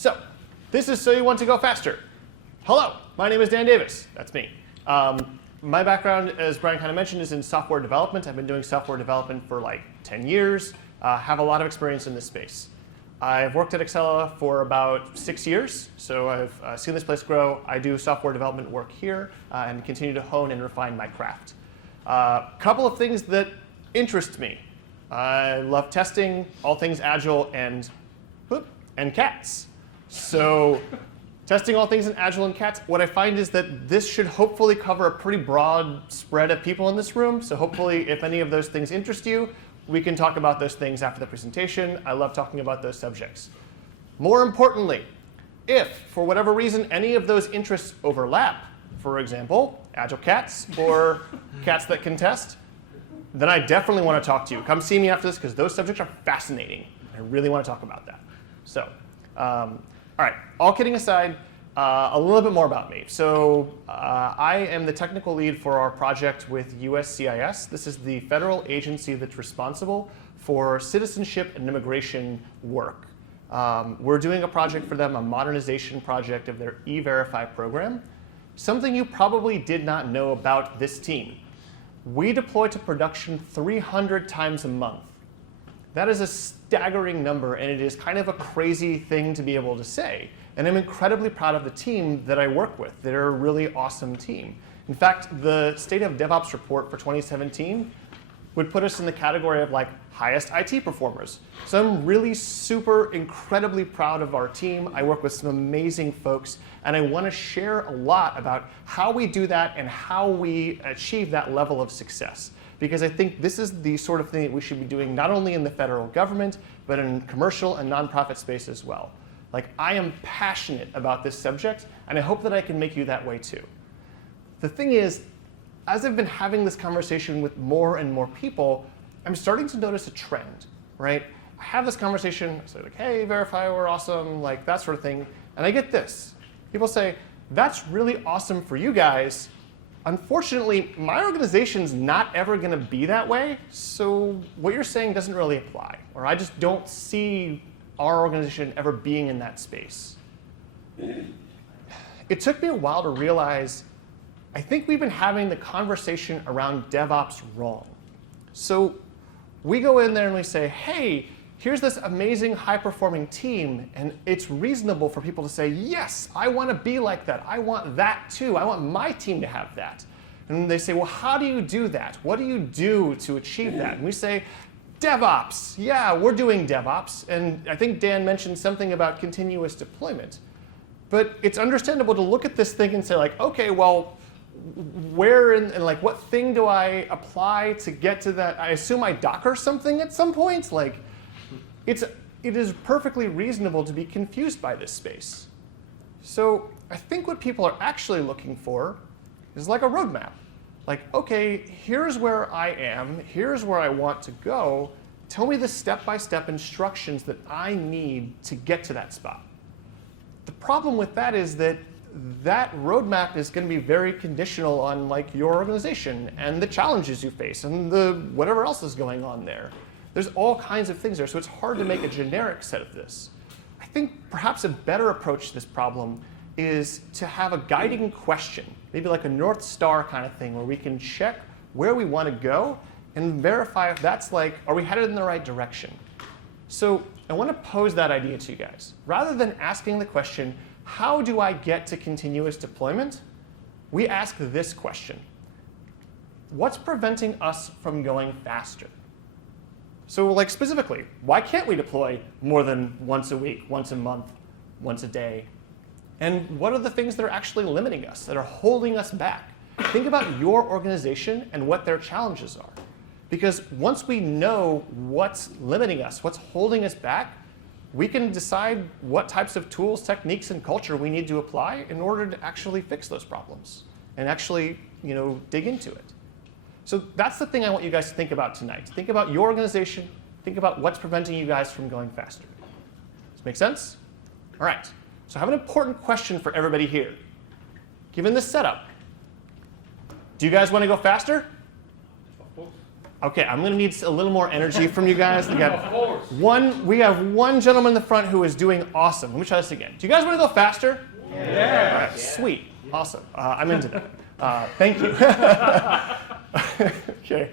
So this is So You Want to Go Faster. Hello, my name is Dan Davis. That's me. My background, as Brian kind of mentioned, is in software development. I've been doing software development for like 10 years. Have a lot of experience in this space. I've worked at Accela for about 6 years, so I've seen this place grow. I do software development work here and continue to hone and refine my craft. A couple of things that interest me. I love testing, all things Agile, and cats. So testing all things in Agile and cats, what I find is that this should hopefully cover a pretty broad spread of people in this room. So hopefully, if any of those things interest you, we can talk about those things after the presentation. I love talking about those subjects. More importantly, if, for whatever reason, any of those interests overlap, for example, Agile cats or cats that can test, then I definitely want to talk to you. Come see me after this, because those subjects are fascinating. I really want to talk about that. So, all right, all kidding aside, a little bit more about me. So I am the technical lead for our project with USCIS. This is the federal agency that's responsible for citizenship and immigration work. We're doing a project for them, a modernization project of their E-Verify program. Something you probably did not know about this team. We deploy to production 300 times a month. That is a staggering number, and it is kind of a crazy thing to be able to say. And I'm incredibly proud of the team that I work with. They're a really awesome team. In fact, the State of DevOps report for 2017 would put us in the category of like highest IT performers. So I'm really super incredibly proud of our team. I work with some amazing folks, and I want to share a lot about how we do that and how we achieve that level of success. Because I think this is the sort of thing that we should be doing not only in the federal government, but in commercial and nonprofit space as well. Like, I am passionate about this subject, and I hope that I can make you that way too. The thing is, as I've been having this conversation with more and more people, I'm starting to notice a trend, right? I have this conversation, I say like, hey, Verify, we're awesome, like that sort of thing. And I get this. People say, that's really awesome for you guys. Unfortunately, my organization's not ever going to be that way, so what you're saying doesn't really apply. Or I just don't see our organization ever being in that space. It took me a while to realize I think we've been having the conversation around DevOps wrong. So we go in there and we say, hey, here's this amazing high-performing team, and it's reasonable for people to say, yes, I want to be like that. I want that too. I want my team to have that. And they say, well, how do you do that? What do you do to achieve that? And we say, DevOps. Yeah, we're doing DevOps. And I think Dan mentioned something about continuous deployment. But it's understandable to look at this thing and say, like, OK, well, where and like what thing do I apply to get to that? I assume I Docker something at some point. Like, it is perfectly reasonable to be confused by this space. So I think what people are actually looking for is like a roadmap. Like, OK, here's where I am. Here's where I want to go. Tell me the step-by-step instructions that I need to get to that spot. The problem with that is that that roadmap is going to be very conditional on like your organization and the challenges you face and the whatever else is going on there. There's all kinds of things there, so it's hard to make a generic set of this. I think perhaps a better approach to this problem is to have a guiding question, maybe like a North Star kind of thing, where we can check where we want to go and verify if that's like, are we headed in the right direction? So I want to pose that idea to you guys. Rather than asking the question, how do I get to continuous deployment? We ask this question. What's preventing us from going faster? So like specifically, why can't we deploy more than once a week, once a month, once a day? And what are the things that are actually limiting us, that are holding us back? Think about your organization and what their challenges are. Because once we know what's limiting us, what's holding us back, we can decide what types of tools, techniques, and culture we need to apply in order to actually fix those problems and actually, dig into it. So that's the thing I want you guys to think about tonight. Think about your organization. Think about what's preventing you guys from going faster. Does this make sense? All right. So I have an important question for everybody here. Given this setup, do you guys want to go faster? Okay, I'm going to need a little more energy from you guys. We have one gentleman in the front who is doing awesome. Let me try this again. Do you guys want to go faster? Yeah. All right, sweet. Awesome. I'm into that. Thank you. Okay.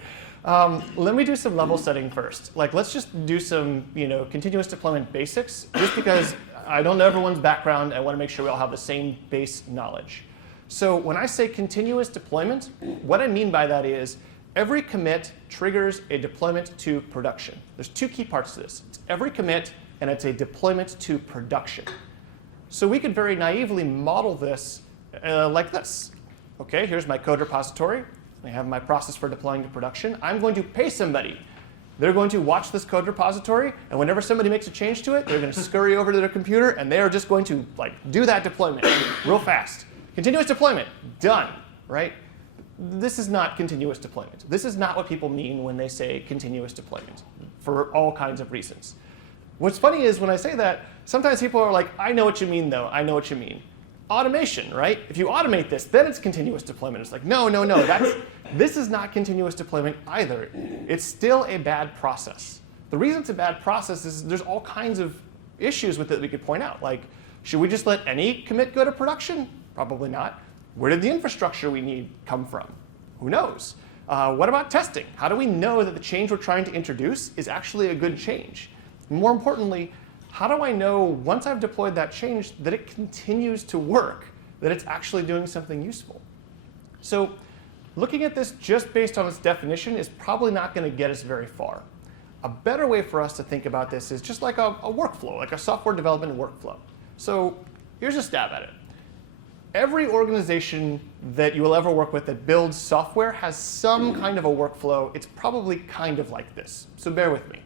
Let me do some level setting first. Let's just do some, continuous deployment basics, just because I don't know everyone's background. I want to make sure we all have the same base knowledge. So when I say continuous deployment, what I mean by that is every commit triggers a deployment to production. There's two key parts to this. It's every commit, and it's a deployment to production. So we could very naively model this like this. Okay, here's my code repository. I have my process for deploying to production. I'm going to pay somebody. They're going to watch this code repository, and whenever somebody makes a change to it, they're going to scurry over to their computer, and they are just going to do that deployment real fast. Continuous deployment, done, right? This is not continuous deployment. This is not what people mean when they say continuous deployment, for all kinds of reasons. What's funny is when I say that, sometimes people are like, I know what you mean, though. I know what you mean. Automation, right? If you automate this, then it's continuous deployment. It's like, no. This is not continuous deployment either. It's still a bad process. The reason it's a bad process is there's all kinds of issues with it we could point out. Like, should we just let any commit go to production? Probably not. Where did the infrastructure we need come from? Who knows? What about testing? How do we know that the change we're trying to introduce is actually a good change? More importantly, how do I know once I've deployed that change that it continues to work, that it's actually doing something useful? So looking at this just based on its definition is probably not going to get us very far. A better way for us to think about this is just like a workflow, like a software development workflow. So here's a stab at it. Every organization that you will ever work with that builds software has some kind of a workflow. It's probably kind of like this. So bear with me.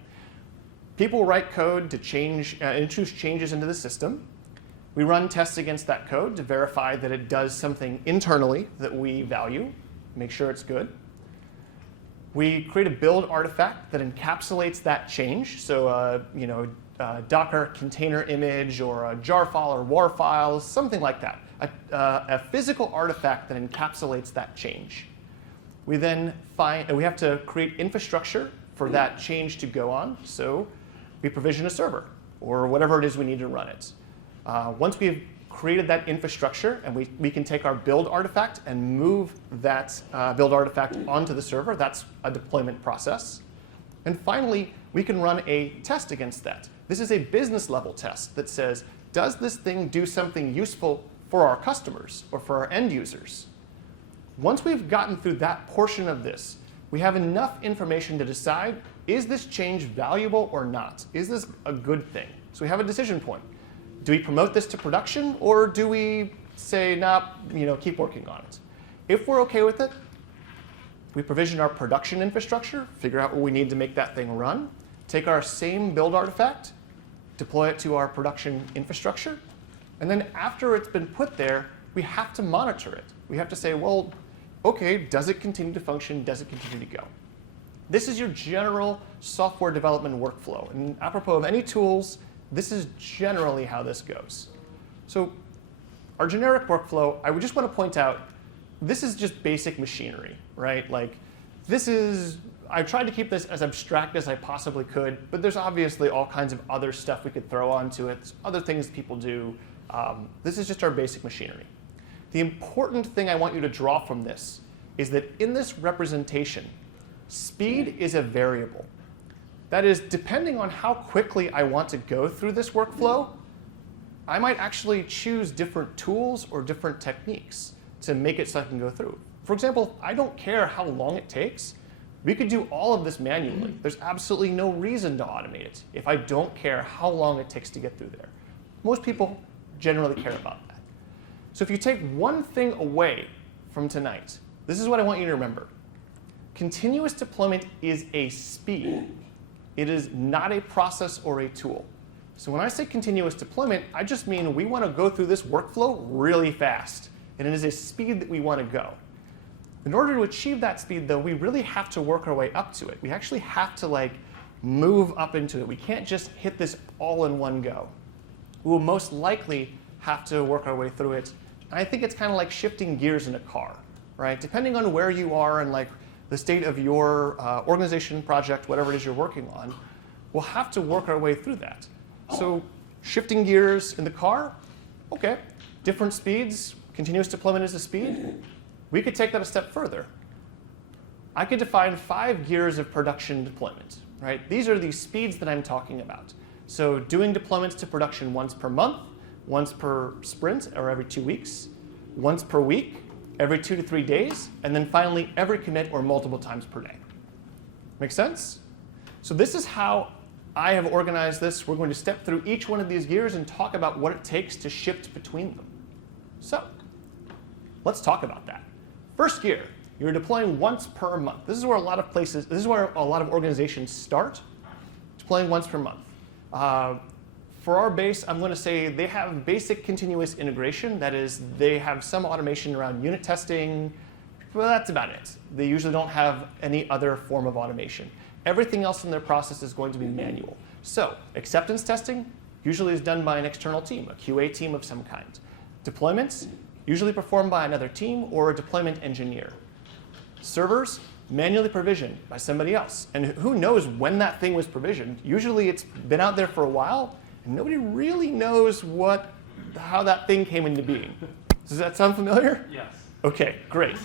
People write code to introduce changes into the system. We run tests against that code to verify that it does something internally that we value, make sure it's good. We create a build artifact that encapsulates that change. So Docker container image or a jar file or war file, something like that. A physical artifact that encapsulates that change. We then we have to create infrastructure for that change to go on. So we provision a server or whatever it is we need to run it. Once we've created that infrastructure and we can take our build artifact and move that build artifact onto the server, that's a deployment process. And finally, we can run a test against that. This is a business level test that says, does this thing do something useful for our customers or for our end users? Once we've gotten through that portion of this, we have enough information to decide, is this change valuable or not? Is this a good thing? So we have a decision point. Do we promote this to production, or do we say, nah, keep working on it? If we're OK with it, we provision our production infrastructure, figure out what we need to make that thing run, take our same build artifact, deploy it to our production infrastructure, and then after it's been put there, we have to monitor it. We have to say, well, OK, does it continue to function? Does it continue to go? This is your general software development workflow. And apropos of any tools, this is generally how this goes. So our generic workflow, I would just want to point out, this is just basic machinery, right? I tried to keep this as abstract as I possibly could, but there's obviously all kinds of other stuff we could throw onto it. There's other things people do. This is just our basic machinery. The important thing I want you to draw from this is that in this representation, speed is a variable. That is, depending on how quickly I want to go through this workflow, I might actually choose different tools or different techniques to make it so I can go through. For example, I don't care how long it takes. We could do all of this manually. There's absolutely no reason to automate it if I don't care how long it takes to get through there. Most people generally care about that. So if you take one thing away from tonight, this is what I want you to remember. Continuous deployment is a speed. It is not a process or a tool. So when I say continuous deployment, I just mean we want to go through this workflow really fast. And it is a speed that we want to go. In order to achieve that speed, though, we really have to work our way up to it. We actually have to move up into it. We can't just hit this all in one go. We will most likely have to work our way through it. And I think it's kind of like shifting gears in a car, right? Depending on where you are and the state of your organization, project, whatever it is you're working on, we'll have to work our way through that. So shifting gears in the car, OK, different speeds, continuous deployment is a speed. We could take that a step further. I could define 5 gears of production deployment. Right? These are the speeds that I'm talking about. So doing deployments to production once per month, once per sprint, or every 2 weeks, once per week, every 2 to 3 days, and then finally every commit or multiple times per day. Make sense? So this is how I have organized this. We're going to step through each one of these gears and talk about what it takes to shift between them. So let's talk about that. First gear, you're deploying once per month. This is where a lot of places, this is where a lot of organizations start, deploying once per month. For our base, I'm going to say they have basic continuous integration. That is, they have some automation around unit testing. Well, that's about it. They usually don't have any other form of automation. Everything else in their process is going to be manual. So acceptance testing usually is done by an external team, a QA team of some kind. Deployments, usually performed by another team or a deployment engineer. Servers, manually provisioned by somebody else. And who knows when that thing was provisioned? Usually it's been out there for a while, and nobody really knows how that thing came into being. Does that sound familiar? Yes. OK, great.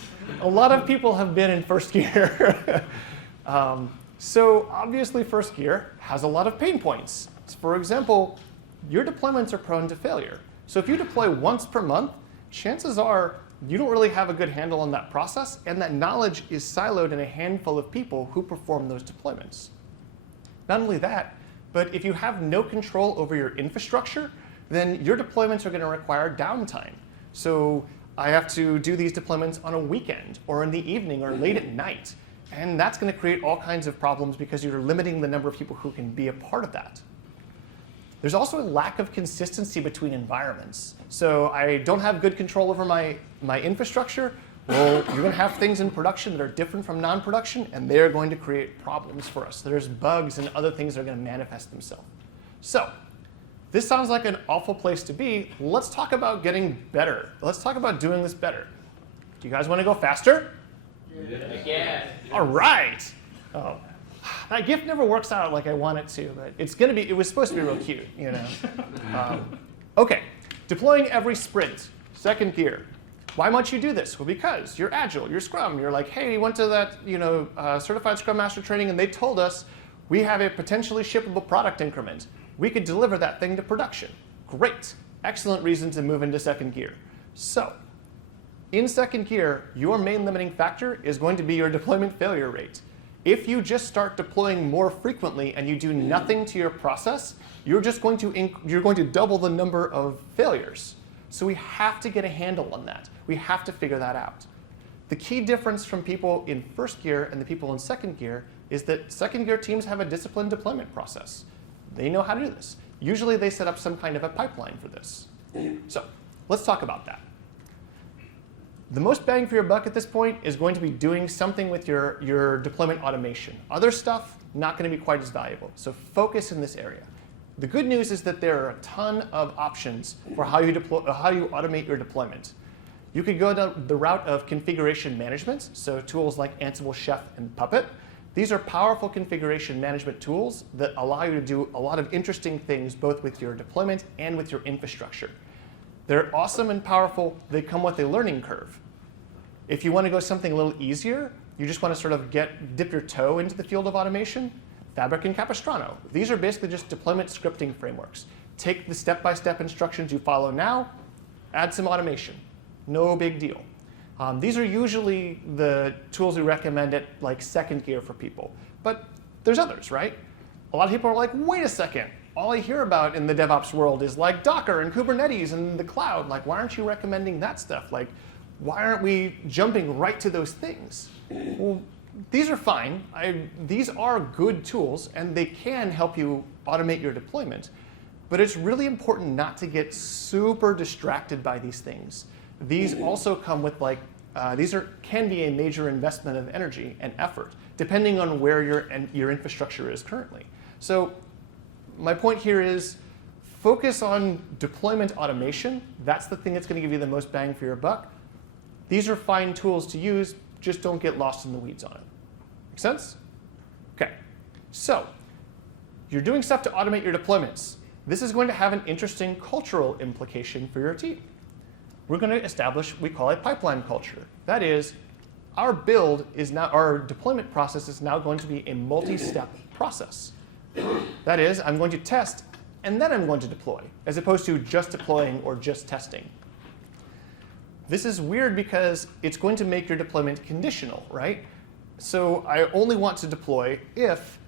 A lot of people have been in first gear. So obviously, first gear has a lot of pain points. For example, your deployments are prone to failure. So if you deploy once per month, chances are you don't really have a good handle on that process, and that knowledge is siloed in a handful of people who perform those deployments. Not only that, but if you have no control over your infrastructure, then your deployments are going to require downtime. So I have to do these deployments on a weekend or in the evening or late at night. And that's going to create all kinds of problems because you're limiting the number of people who can be a part of that. There's also a lack of consistency between environments. So I don't have good control over my infrastructure. Well, you're going to have things in production that are different from non-production, and they're going to create problems for us. There's bugs and other things that are going to manifest themselves. So this sounds like an awful place to be. Let's talk about getting better. Let's talk about doing this better. Do you guys want to go faster? Yes. All right. Oh, that GIF never works out like I want it to, but it's going to be. It was supposed to be real cute, you know. OK, deploying every sprint, second gear. Why might you do this? Well, because you're Agile, you're Scrum. You're like, hey, we went to that certified Scrum Master training, and they told us we have a potentially shippable product increment. We could deliver that thing to production. Great. Excellent reason to move into second gear. So in second gear, your main limiting factor is going to be your deployment failure rate. If you just start deploying more frequently and you do nothing to your process, you're going to double the number of failures. So we have to get a handle on that. We have to figure that out. The key difference from people in first gear and the people in second gear is that second gear teams have a disciplined deployment process. They know how to do this. Usually they set up some kind of a pipeline for this. So let's talk about that. The most bang for your buck at this point is going to be doing something with your deployment automation. Other stuff, not going to be quite as valuable. So focus in this area. The good news is that there are a ton of options for how you automate your deployment. You could go down the route of configuration management, so tools like Ansible, Chef, and Puppet. These are powerful configuration management tools that allow you to do a lot of interesting things both with your deployment and with your infrastructure. They're awesome and powerful. They come with a learning curve. If you want to go something a little easier, you just want to sort of dip your toe into the field of automation, Fabric and Capistrano. These are basically just deployment scripting frameworks. Take the step-by-step instructions you follow now, add some automation. No big deal. These are usually the tools we recommend at like second gear for people. But there's others, right? A lot of people are like, wait a second. All I hear about in the DevOps world is like Docker and Kubernetes and the cloud. Like, why aren't you recommending that stuff? Like, why aren't we jumping right to those things? Well, these are fine. These are good tools, and they can help you automate your deployment. But it's really important not to get super distracted by these things. These also come with can be a major investment of energy and effort, depending on where your infrastructure is currently. So my point here is focus on deployment automation. That's the thing that's going to give you the most bang for your buck. These are fine tools to use. Just don't get lost in the weeds on it. Make sense? OK. So you're doing stuff to automate your deployments. This is going to have an interesting cultural implication for your team. We're going to establish what we call a pipeline culture. That is, our deployment process is now going to be a multi-step process. That is, I'm going to test, and then I'm going to deploy, as opposed to just deploying or just testing. This is weird because it's going to make your deployment conditional, right? So I only want to deploy if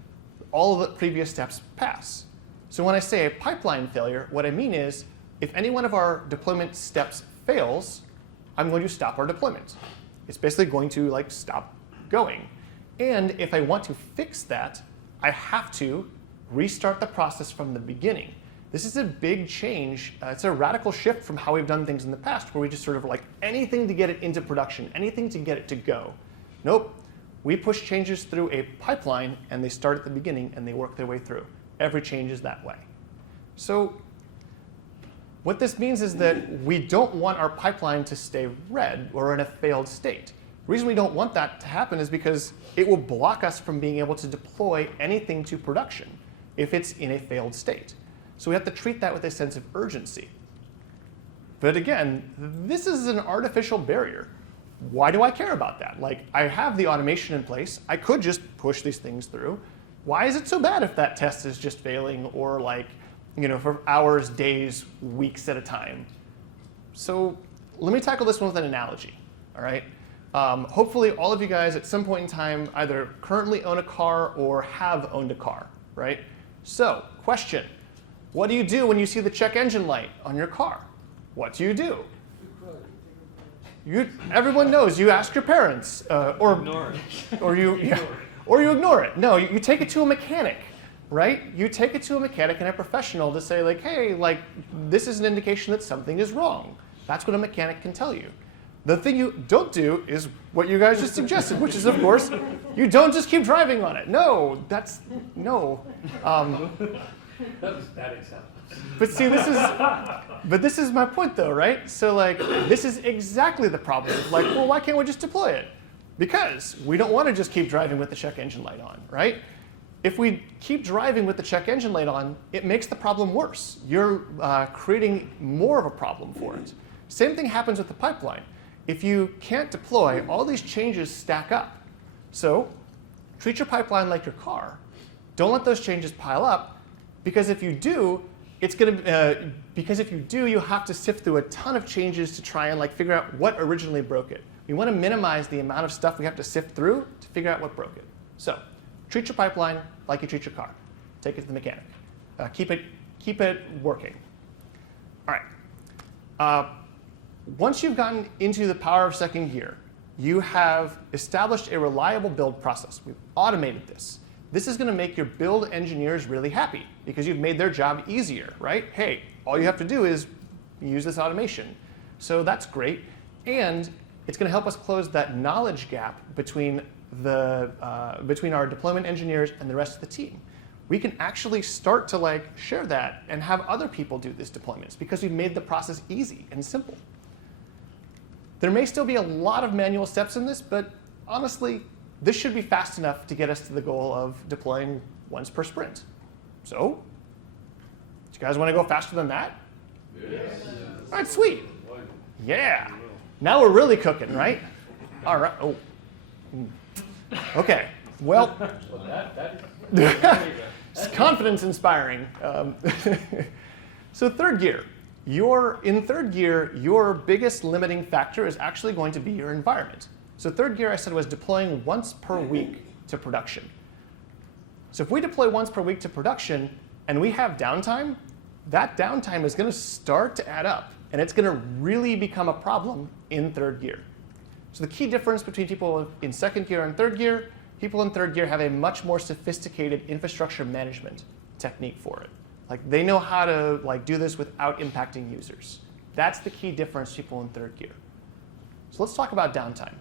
all of the previous steps pass. So when I say a pipeline failure, what I mean is if any one of our deployment steps fails, I'm going to stop our deployment. It's basically going to stop going. And if I want to fix that, I have to restart the process from the beginning. This is a big change. It's a radical shift from how we've done things in the past, where we just sort of anything to get it into production, anything to get it to go. Nope. We push changes through a pipeline, and they start at the beginning, and they work their way through. Every change is that way. So what this means is that we don't want our pipeline to stay red or in a failed state. The reason we don't want that to happen is because it will block us from being able to deploy anything to production if it's in a failed state. So we have to treat that with a sense of urgency. But again, this is an artificial barrier. Why do I care about that? I have the automation in place. I could just push these things through. Why is it so bad if that test is just failing or for hours, days, weeks at a time? So let me tackle this one with an analogy. All right. Hopefully, all of you guys at some point in time either currently own a car or have owned a car, right? So question, what do you do when you see the check engine light on your car? What do you do? Everyone knows. You ask your parents, or ignore it. or you ignore it. No, you take it to a mechanic, right? You take it to a mechanic and a professional to say, hey, this is an indication that something is wrong. That's what a mechanic can tell you. The thing you don't do is what you guys just suggested, which is, of course, you don't just keep driving on it. No, no. That was a bad example. But see, this is my point, though, right? So this is exactly the problem. Well, why can't we just deploy it? Because we don't want to just keep driving with the check engine light on, right? If we keep driving with the check engine light on, it makes the problem worse. You're creating more of a problem for it. Same thing happens with the pipeline. If you can't deploy, all these changes stack up. So treat your pipeline like your car. Don't let those changes pile up, because if you do, you have to sift through a ton of changes to try and figure out what originally broke it. We want to minimize the amount of stuff we have to sift through to figure out what broke it. So treat your pipeline like you treat your car. Take it to the mechanic. Keep it working. All right. Once you've gotten into the power of second gear, you have established a reliable build process. We've automated this. This is going to make your build engineers really happy because you've made their job easier, right? Hey, all you have to do is use this automation. So that's great. And it's going to help us close that knowledge gap between our deployment engineers and the rest of the team. We can actually start to share that and have other people do these deployments because we've made the process easy and simple. There may still be a lot of manual steps in this, but honestly, this should be fast enough to get us to the goal of deploying once per sprint. So, do you guys want to go faster than that? Yes. All right, sweet. Yeah. Now we're really cooking, right? All right. Oh. OK. Well, it's confidence inspiring. So third gear. In third gear, your biggest limiting factor is actually going to be your environment. So third gear, I said, was deploying once per week to production. So if we deploy once per week to production and we have downtime, that downtime is going to start to add up. And it's going to really become a problem in third gear. So the key difference between people in second gear and third gear, people in third gear have a much more sophisticated infrastructure management technique for it. They know how to do this without impacting users. That's the key difference people in third gear. So let's talk about downtime.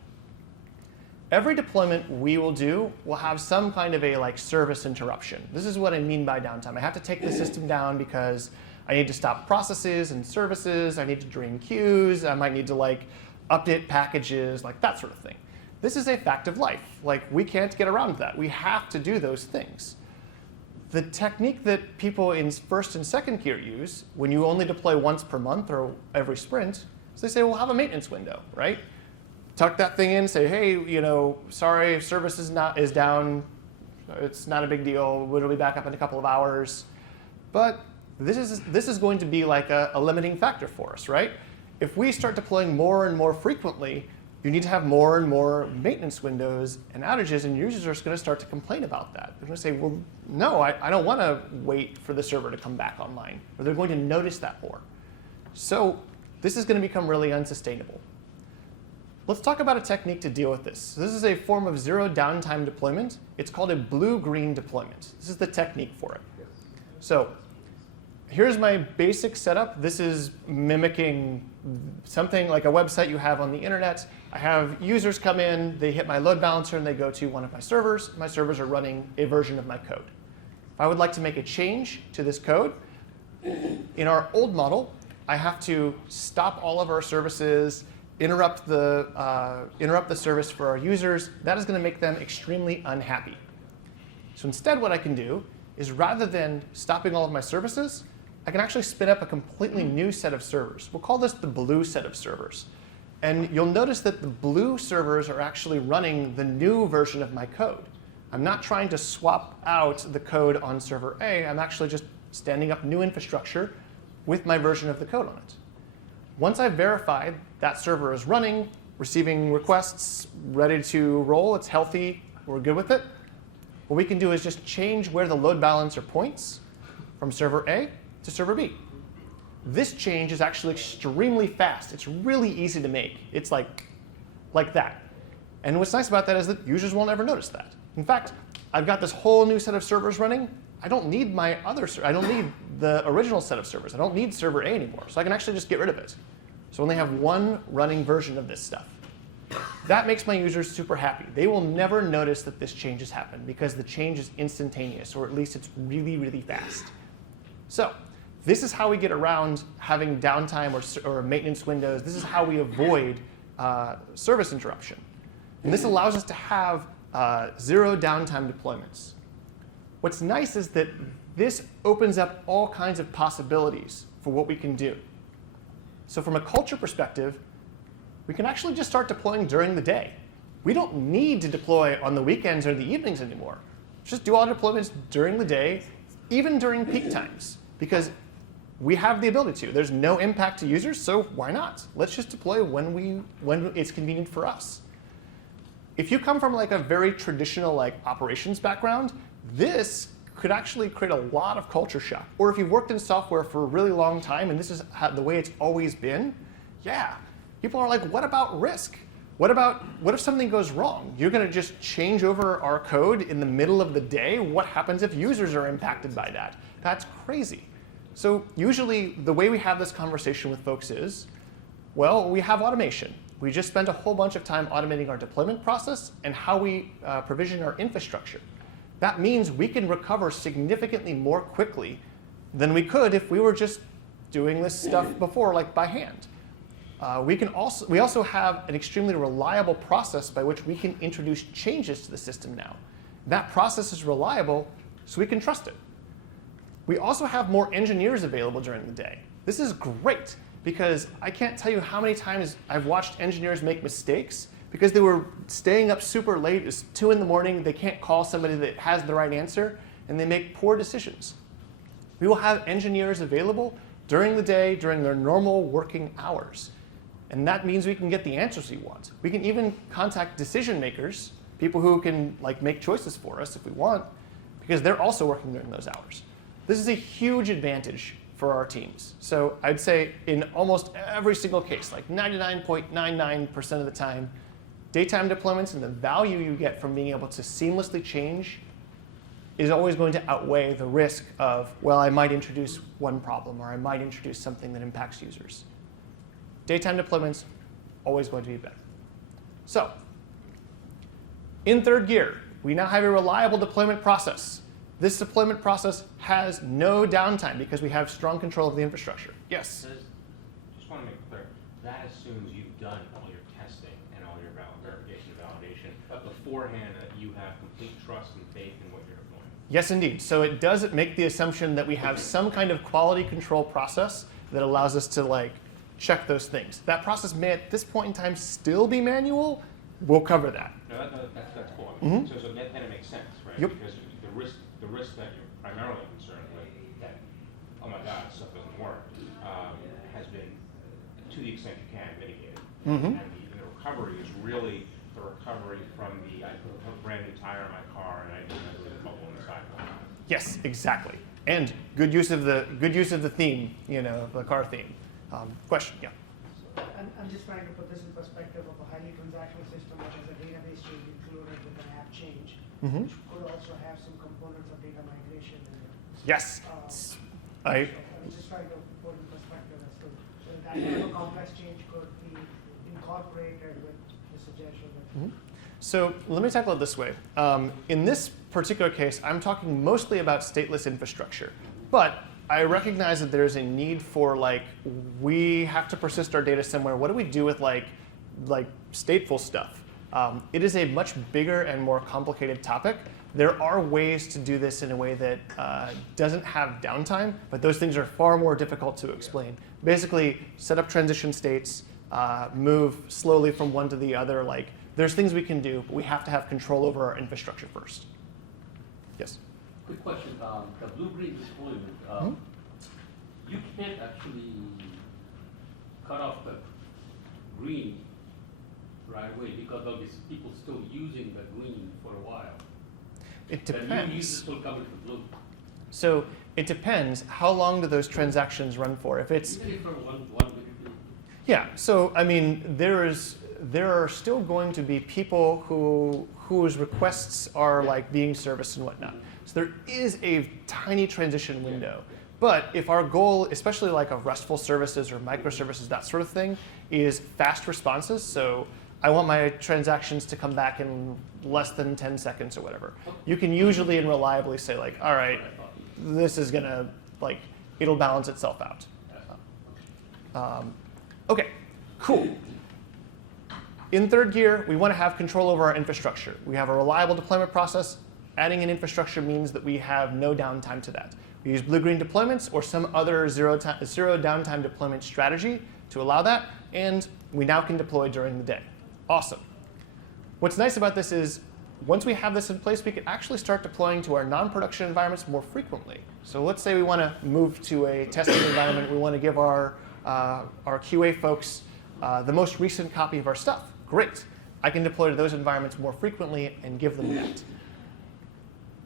Every deployment we will do will have some kind of a service interruption. This is what I mean by downtime. I have to take the system down because I need to stop processes and services. I need to drain queues. I might need to update packages, that sort of thing. This is a fact of life. Like, we can't get around that. We have to do those things. The technique that people in first and second gear use when you only deploy once per month or every sprint is they say, well, have a maintenance window, right? Tuck that thing in, say, hey, sorry, service is down. It's not a big deal. It'll be back up in a couple of hours. But this is going to be like a limiting factor for us, right? If we start deploying more and more frequently, you need to have more and more maintenance windows and outages, and users are going to start to complain about that. They're going to say, well, no, I don't want to wait for the server to come back online, or they're going to notice that more. So this is going to become really unsustainable. Let's talk about a technique to deal with this. So this is a form of zero downtime deployment. It's called a blue-green deployment. This is the technique for it. So here's my basic setup. This is mimicking something like a website you have on the internet. I have users come in, they hit my load balancer, and they go to one of my servers. My servers are running a version of my code. If I would like to make a change to this code, in our old model, I have to stop all of our services, interrupt the service for our users. That is going to make them extremely unhappy. So instead, what I can do is, rather than stopping all of my services, I can actually spin up a completely new set of servers. We'll call this the blue set of servers. And you'll notice that the blue servers are actually running the new version of my code. I'm not trying to swap out the code on server A. I'm actually just standing up new infrastructure with my version of the code on it. Once I've verified that server is running, receiving requests, ready to roll, it's healthy, we're good with it, what we can do is just change where the load balancer points from server A to server B. This change is actually extremely fast. It's really easy to make. It's like that. And what's nice about that is that users won't ever notice that. In fact, I've got this whole new set of servers running. I don't need I don't need the original set of servers. I don't need server A anymore. So I can actually just get rid of it. So I only have one running version of this stuff. That makes my users super happy. They will never notice that this change has happened because the change is instantaneous, or at least it's really, really fast. So this is how we get around having downtime or maintenance windows. This is how we avoid service interruption. And this allows us to have zero downtime deployments. What's nice is that this opens up all kinds of possibilities for what we can do. So from a culture perspective, we can actually just start deploying during the day. We don't need to deploy on the weekends or the evenings anymore. Just do all deployments during the day, even during peak times, because we have the ability to. There's no impact to users, so why not? Let's just deploy when it's convenient for us. If you come from like a very traditional like operations background, this could actually create a lot of culture shock. Or if you've worked in software for a really long time and this is the way it's always been, yeah, people are like, what about risk? What if something goes wrong? You're going to just change over our code in the middle of the day? What happens if users are impacted by that? That's crazy. So usually the way we have this conversation with folks is, well, we have automation. We just spent a whole bunch of time automating our deployment process and how we provision our infrastructure. That means we can recover significantly more quickly than we could if we were just doing this stuff before, like by hand. We also have an extremely reliable process by which we can introduce changes to the system now. That process is reliable, so we can trust it. We also have more engineers available during the day. This is great, because I can't tell you how many times I've watched engineers make mistakes because they were staying up super late. It's 2 in the morning. They can't call somebody that has the right answer, and they make poor decisions. We will have engineers available during the day, during their normal working hours. And that means we can get the answers we want. We can even contact decision makers, people who can make choices for us if we want, because they're also working during those hours. This is a huge advantage for our teams. So I'd say in almost every single case, like 99.99% of the time, daytime deployments and the value you get from being able to seamlessly change is always going to outweigh the risk of, well, I might introduce one problem, or I might introduce something that impacts users. Daytime deployments, always going to be better. So in third gear, we now have a reliable deployment process. This deployment process has no downtime because we have strong control of the infrastructure. Yes? Just want to make it clear. that assumes you've done all your testing and all your verification and validation beforehand, that you have complete trust and faith in what you're deploying. Yes, indeed. So it does make the assumption that we have some kind of quality control process that allows us to like check those things. That process may at this point in time still be manual. We'll cover that. No, that's cool. I mean, so that kind of makes sense, right? Yep. Because the risk that you're primarily concerned with, that, oh my God, stuff doesn't work, has been, to the extent you can, mitigated. And the recovery is really the recovery from the, I put a brand new tire in my car and I didn't have a bubble in the sidewalk. Yes, exactly. And good use of the theme, the car theme. Question, yeah. I'm just trying to put this in perspective of a highly transactional system that has a database change included with an app change, which could also have some components of data migration in it. Yes. So I'm just trying to put in perspective as to so that kind of complex change could be incorporated with the suggestion that. So let me tackle it this way. In this particular case, I'm talking mostly about stateless infrastructure. But I recognize that there's a need for we have to persist our data somewhere. What do we do with like stateful stuff? It is a much bigger and more complicated topic. There are ways to do this in a way that doesn't have downtime, but those things are far more difficult to explain. Basically, set up transition states, move slowly from one to the other. There's things we can do, but we have to have control over our infrastructure first. Yes? Quick question, the blue-green deployment, you can't actually cut off the green right away because there'll be people still using the green for a while. It The new depends. users will come into blue. So it depends. How long do those transactions run for? If it's Usually from one week. yeah. So I mean, there are still going to be people whose requests are being serviced and whatnot. So there is a tiny transition window. But if our goal, especially of RESTful services or microservices, that sort of thing, is fast responses, so I want my transactions to come back in less than 10 seconds or whatever, you can usually and reliably say all right, this is gonna, it'll balance itself out. Okay, cool. In third gear, we want to have control over our infrastructure. We have a reliable deployment process. Adding an infrastructure means that we have no downtime to that. We use blue-green deployments or some other zero downtime deployment strategy to allow that, and we now can deploy during the day. Awesome. What's nice about this is once we have this in place, we can actually start deploying to our non-production environments more frequently. So let's say we want to move to a testing environment. We want to give our QA folks the most recent copy of our stuff. Great. I can deploy to those environments more frequently and give them that.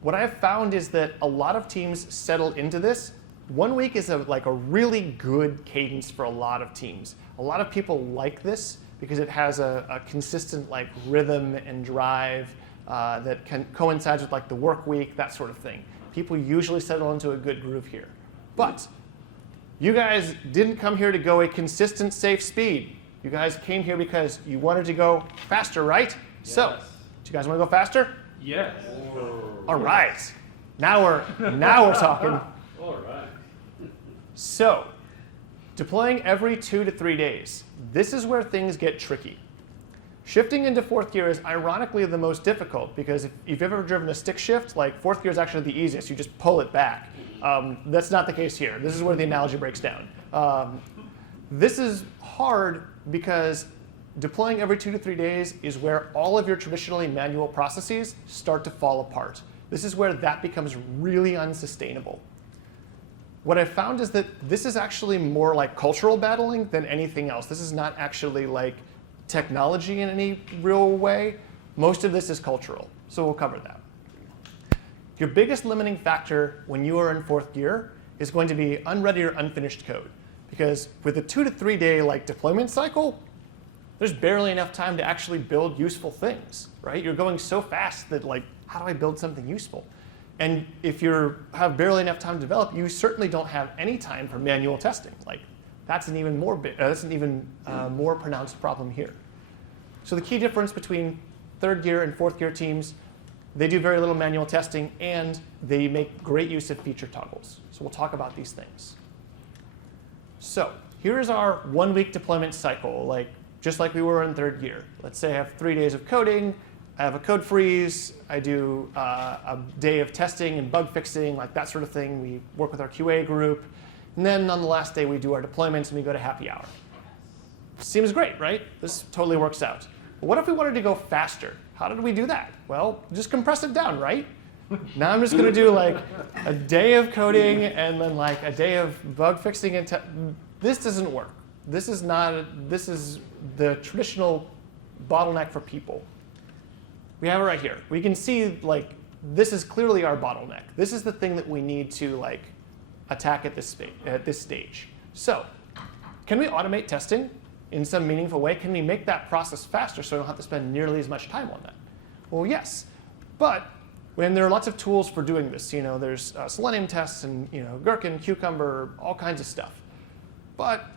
What I've found is that a lot of teams settle into this. 1 week is a really good cadence for a lot of teams. A lot of people like this because it has a consistent rhythm and drive that coincides with the work week, that sort of thing. People usually settle into a good groove here. But you guys didn't come here to go a consistent, safe speed. You guys came here because you wanted to go faster, right? Yes. So, do you guys want to go faster? Yes. All right. Now we're talking. All right. So, deploying every 2 to 3 days. This is where things get tricky. Shifting into fourth gear is ironically the most difficult because if you've ever driven a stick shift, fourth gear is actually the easiest. You just pull it back. That's not the case here. This is where the analogy breaks down. This is hard because deploying every 2 to 3 days is where all of your traditionally manual processes start to fall apart. This is where that becomes really unsustainable. What I've found is that this is actually more like cultural battling than anything else. This is not actually technology in any real way. Most of this is cultural, so we'll cover that. Your biggest limiting factor when you are in fourth gear is going to be unready or unfinished code. Because with a 2 to 3 day deployment cycle, there's barely enough time to actually build useful things, right? You're going so fast that how do I build something useful? And if you have barely enough time to develop, you certainly don't have any time for manual testing. That's an even more more pronounced problem here. So the key difference between third gear and fourth gear teams, they do very little manual testing and they make great use of feature toggles. So we'll talk about these things. So here is our 1 week deployment cycle, just like we were in third year. Let's say I have 3 days of coding, I have a code freeze, I do a day of testing and bug fixing, like that sort of thing. We work with our QA group. And then on the last day, we do our deployments and we go to happy hour. Seems great, right? This totally works out. But what if we wanted to go faster? How did we do that? Well, just compress it down, right? Now I'm just going to do like a day of coding and then like a day of bug fixing. And this doesn't work. This is the traditional bottleneck for people. We have it right here. We can see like this is clearly our bottleneck. This is the thing that we need to like attack at this stage. So can we automate testing in some meaningful way? Can we make that process faster so we don't have to spend nearly as much time on that? Well, yes. But when there are lots of tools for doing this, there's Selenium tests and Gherkin, Cucumber, all kinds of stuff. But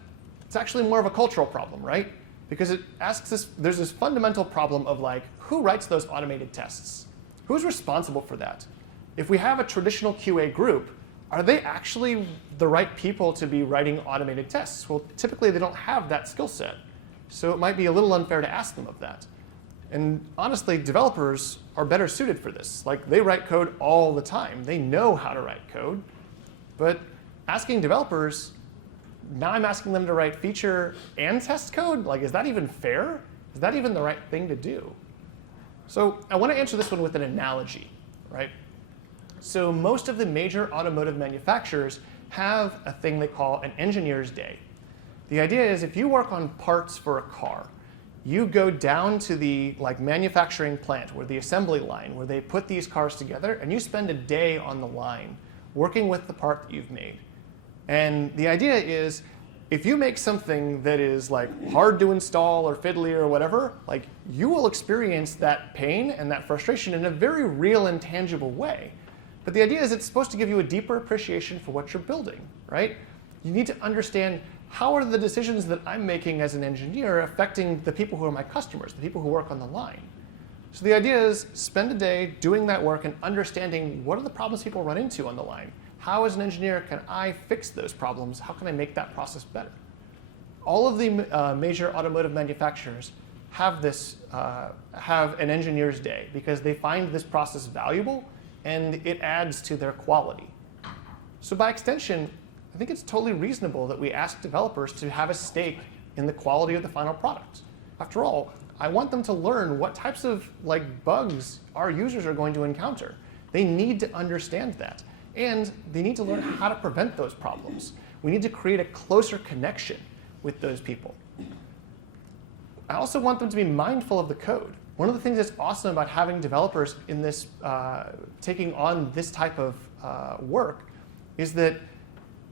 it's actually more of a cultural problem, right? Because it asks us, there's this fundamental problem of like, who writes those automated tests? Who's responsible for that? If we have a traditional QA group, are they actually the right people to be writing automated tests? Well, typically they don't have that skill set. So it might be a little unfair to ask them of that. And honestly, developers are better suited for this. Like they write code all the time. They know how to write code. But asking developers, now I'm asking them to write feature and test code? Like, is that even fair? Is that even the right thing to do? So I want to answer this one with an analogy, right? So most of the major automotive manufacturers have a thing they call an engineer's day. The idea is if you work on parts for a car, you go down to the manufacturing plant or the assembly line where they put these cars together, and you spend a day on the line working with the part that you've made. And the idea is if you make something that is hard to install or fiddly or whatever, you will experience that pain and that frustration in a very real and tangible way. But the idea is it's supposed to give you a deeper appreciation for what you're building, right? You need to understand how are the decisions that I'm making as an engineer affecting the people who are my customers, the people who work on the line. So the idea is spend a day doing that work and understanding what are the problems people run into on the line. How, as an engineer, can I fix those problems? How can I make that process better? All of the major automotive manufacturers have have an engineer's day because they find this process valuable and it adds to their quality. So by extension, I think it's totally reasonable that we ask developers to have a stake in the quality of the final product. After all, I want them to learn what types of bugs our users are going to encounter. They need to understand that. And they need to learn how to prevent those problems. We need to create a closer connection with those people. I also want them to be mindful of the code. One of the things that's awesome about having developers in this, taking on this type of work is that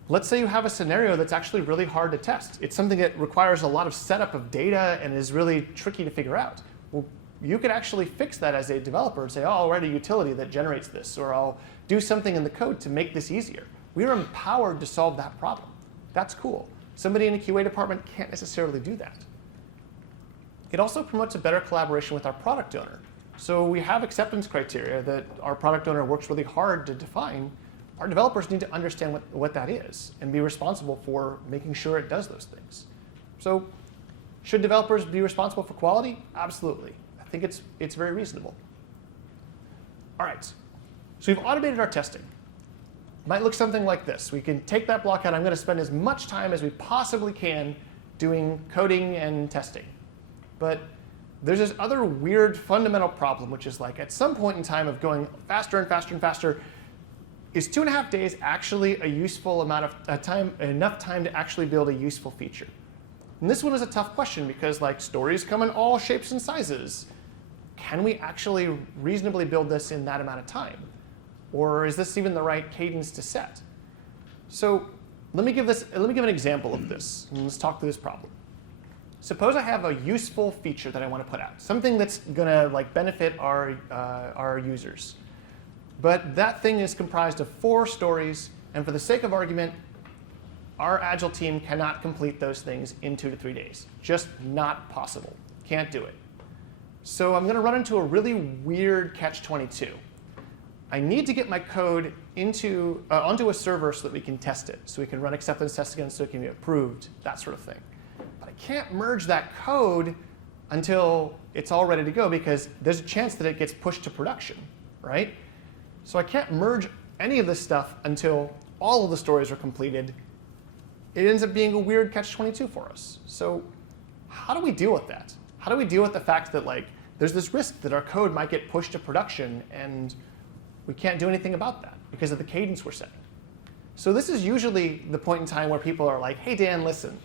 let's say you have a scenario that's actually really hard to test. It's something that requires a lot of setup of data and is really tricky to figure out. Well, you could actually fix that as a developer and say, oh, I'll write a utility that generates this, or I'll do something in the code to make this easier. We are empowered to solve that problem. That's cool. Somebody in a QA department can't necessarily do that. It also promotes a better collaboration with our product owner. So we have acceptance criteria that our product owner works really hard to define. Our developers need to understand what that is and be responsible for making sure it does those things. So should developers be responsible for quality? Absolutely. I think it's very reasonable. All right. So we've automated our testing. It might look something like this. We can take that block out. I'm going to spend as much time as we possibly can doing coding and testing. But there's this other weird fundamental problem, which is at some point in time of going faster and faster and faster, is 2.5 days actually a useful amount of time, enough time to actually build a useful feature? And this one is a tough question because stories come in all shapes and sizes. Can we actually reasonably build this in that amount of time? Or is this even the right cadence to set? So let me give an example of this, and let's talk through this problem. Suppose I have a useful feature that I want to put out, something that's going to benefit our users. But that thing is comprised of 4 stories, and for the sake of argument, our Agile team cannot complete those things in 2 to 3 days. Just not possible. Can't do it. So I'm going to run into a really weird catch-22. I need to get my code onto a server so that we can test it, so we can run acceptance tests against it, so it can be approved, that sort of thing. But I can't merge that code until it's all ready to go, because there's a chance that it gets pushed to production, right? So I can't merge any of this stuff until all of the stories are completed. It ends up being a weird catch-22 for us. So how do we deal with that? How do we deal with the fact that there's this risk that our code might get pushed to production and we can't do anything about that because of the cadence we're setting? So this is usually the point in time where people are like, hey, Dan, listen,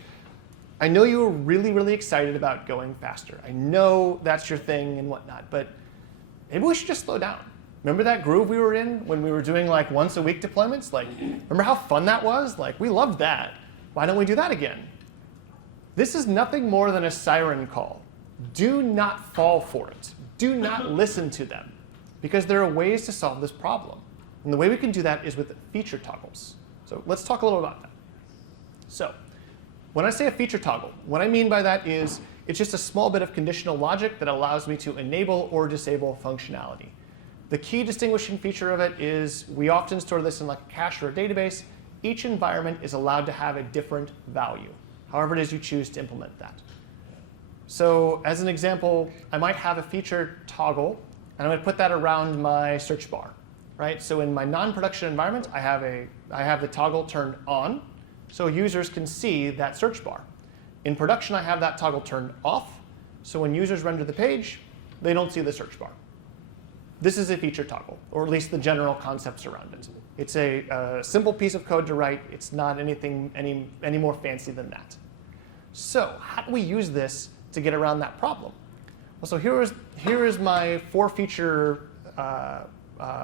I know you were really, really excited about going faster. I know that's your thing and whatnot, but maybe we should just slow down. Remember that groove we were in when we were doing once a week deployments? Remember how fun that was? We loved that. Why don't we do that again? This is nothing more than a siren call. Do not fall for it. Do not listen to them, because there are ways to solve this problem. And the way we can do that is with feature toggles. So let's talk a little about that. So when I say a feature toggle, what I mean by that is it's just a small bit of conditional logic that allows me to enable or disable functionality. The key distinguishing feature of it is we often store this in a cache or a database. Each environment is allowed to have a different value, however it is you choose to implement that. So as an example, I might have a feature toggle, and I'm going to put that around my search bar, right? So in my non-production environment, I have the toggle turned on, so users can see that search bar. In production, I have that toggle turned off, so when users render the page, they don't see the search bar. This is a feature toggle, or at least the general concepts around it. It's a simple piece of code to write. It's not anything any more fancy than that. So how do we use this to get around that problem? Well, so here is my 4-feature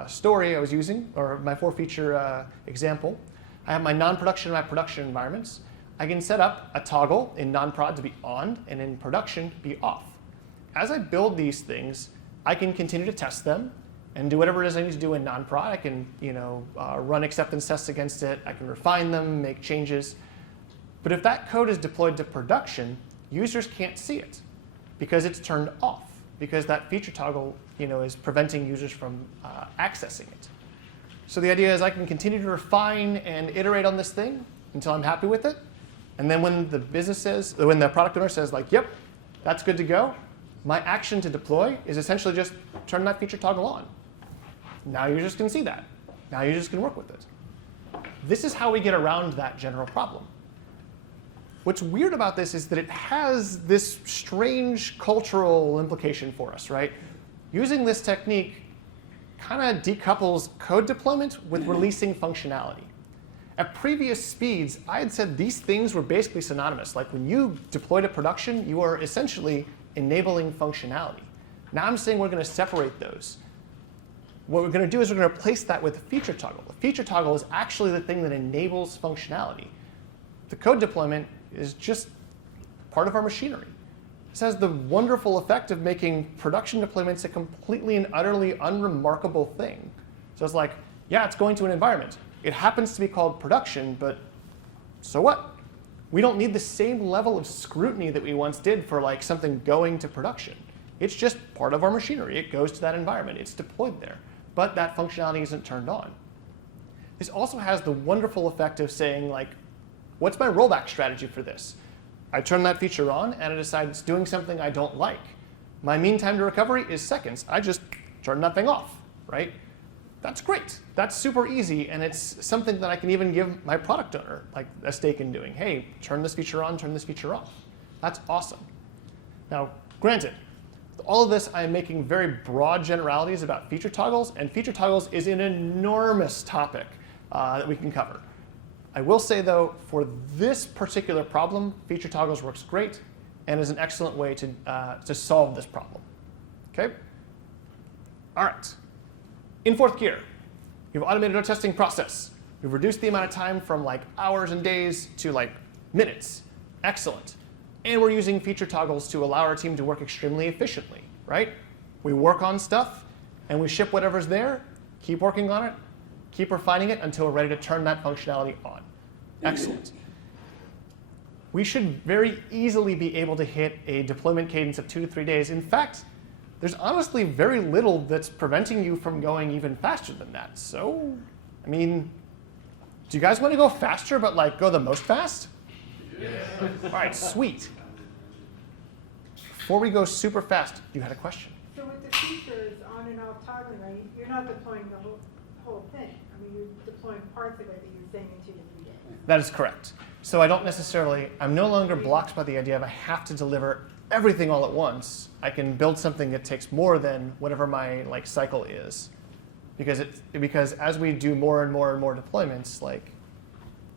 story I was using, or my 4-feature example. I have my non-production and my production environments. I can set up a toggle in non-prod to be on and in production to be off. As I build these things, I can continue to test them and do whatever it is I need to do in non-prod. I can run acceptance tests against it. I can refine them, make changes. But if that code is deployed to production, users can't see it because it's turned off, because that feature toggle is preventing users from accessing it. So the idea is I can continue to refine and iterate on this thing until I'm happy with it. And then when the product owner says yep, that's good to go, my action to deploy is essentially just turn that feature toggle on. Now users can see that. Now users can work with it. This is how we get around that general problem. What's weird about this is that it has this strange cultural implication for us, right? Using this technique kind of decouples code deployment with releasing functionality. At previous speeds, I had said these things were basically synonymous. When you deploy to production, you are essentially enabling functionality. Now I'm saying we're going to separate those. What we're going to do is we're going to replace that with a feature toggle. A feature toggle is actually the thing that enables functionality. The code deployment is just part of our machinery. This has the wonderful effect of making production deployments a completely and utterly unremarkable thing. So it's yeah, it's going to an environment. It happens to be called production, but so what? We don't need the same level of scrutiny that we once did for something going to production. It's just part of our machinery. It goes to that environment. It's deployed there. But that functionality isn't turned on. This also has the wonderful effect of saying, what's my rollback strategy for this? I turn that feature on, and I decide it's doing something I don't like. My mean time to recovery is seconds. I just turn that thing off, right? That's great. That's super easy, and it's something that I can even give my product owner a stake in doing. Hey, turn this feature on, turn this feature off. That's awesome. Now, granted, with all of this, I'm making very broad generalities about feature toggles, and feature toggles is an enormous topic that we can cover. I will say, though, for this particular problem, feature toggles works great and is an excellent way to solve this problem. Okay? All right. In fourth gear, we've automated our testing process. We've reduced the amount of time from hours and days to minutes. Excellent. And we're using feature toggles to allow our team to work extremely efficiently, right? We work on stuff, and we ship whatever's there, keep working on it, keep refining it until we're ready to turn that functionality on. Excellent. We should very easily be able to hit a deployment cadence of 2 to 3 days. In fact, there's honestly very little that's preventing you from going even faster than that. So, I mean, do you guys want to go faster, but like go the most fast? Yeah. All right, sweet. Before we go super fast, you had a question. So with the features on and off toggling, right, you're not deploying the whole thing. I mean, you're deploying parts of it that you're saying in 2 to 3 days. That is correct. So I don't necessarily, I'm no longer blocked by the idea of I have to deliver everything all at once. I can build something that takes more than whatever my like cycle is, because as we do more and more and more deployments, like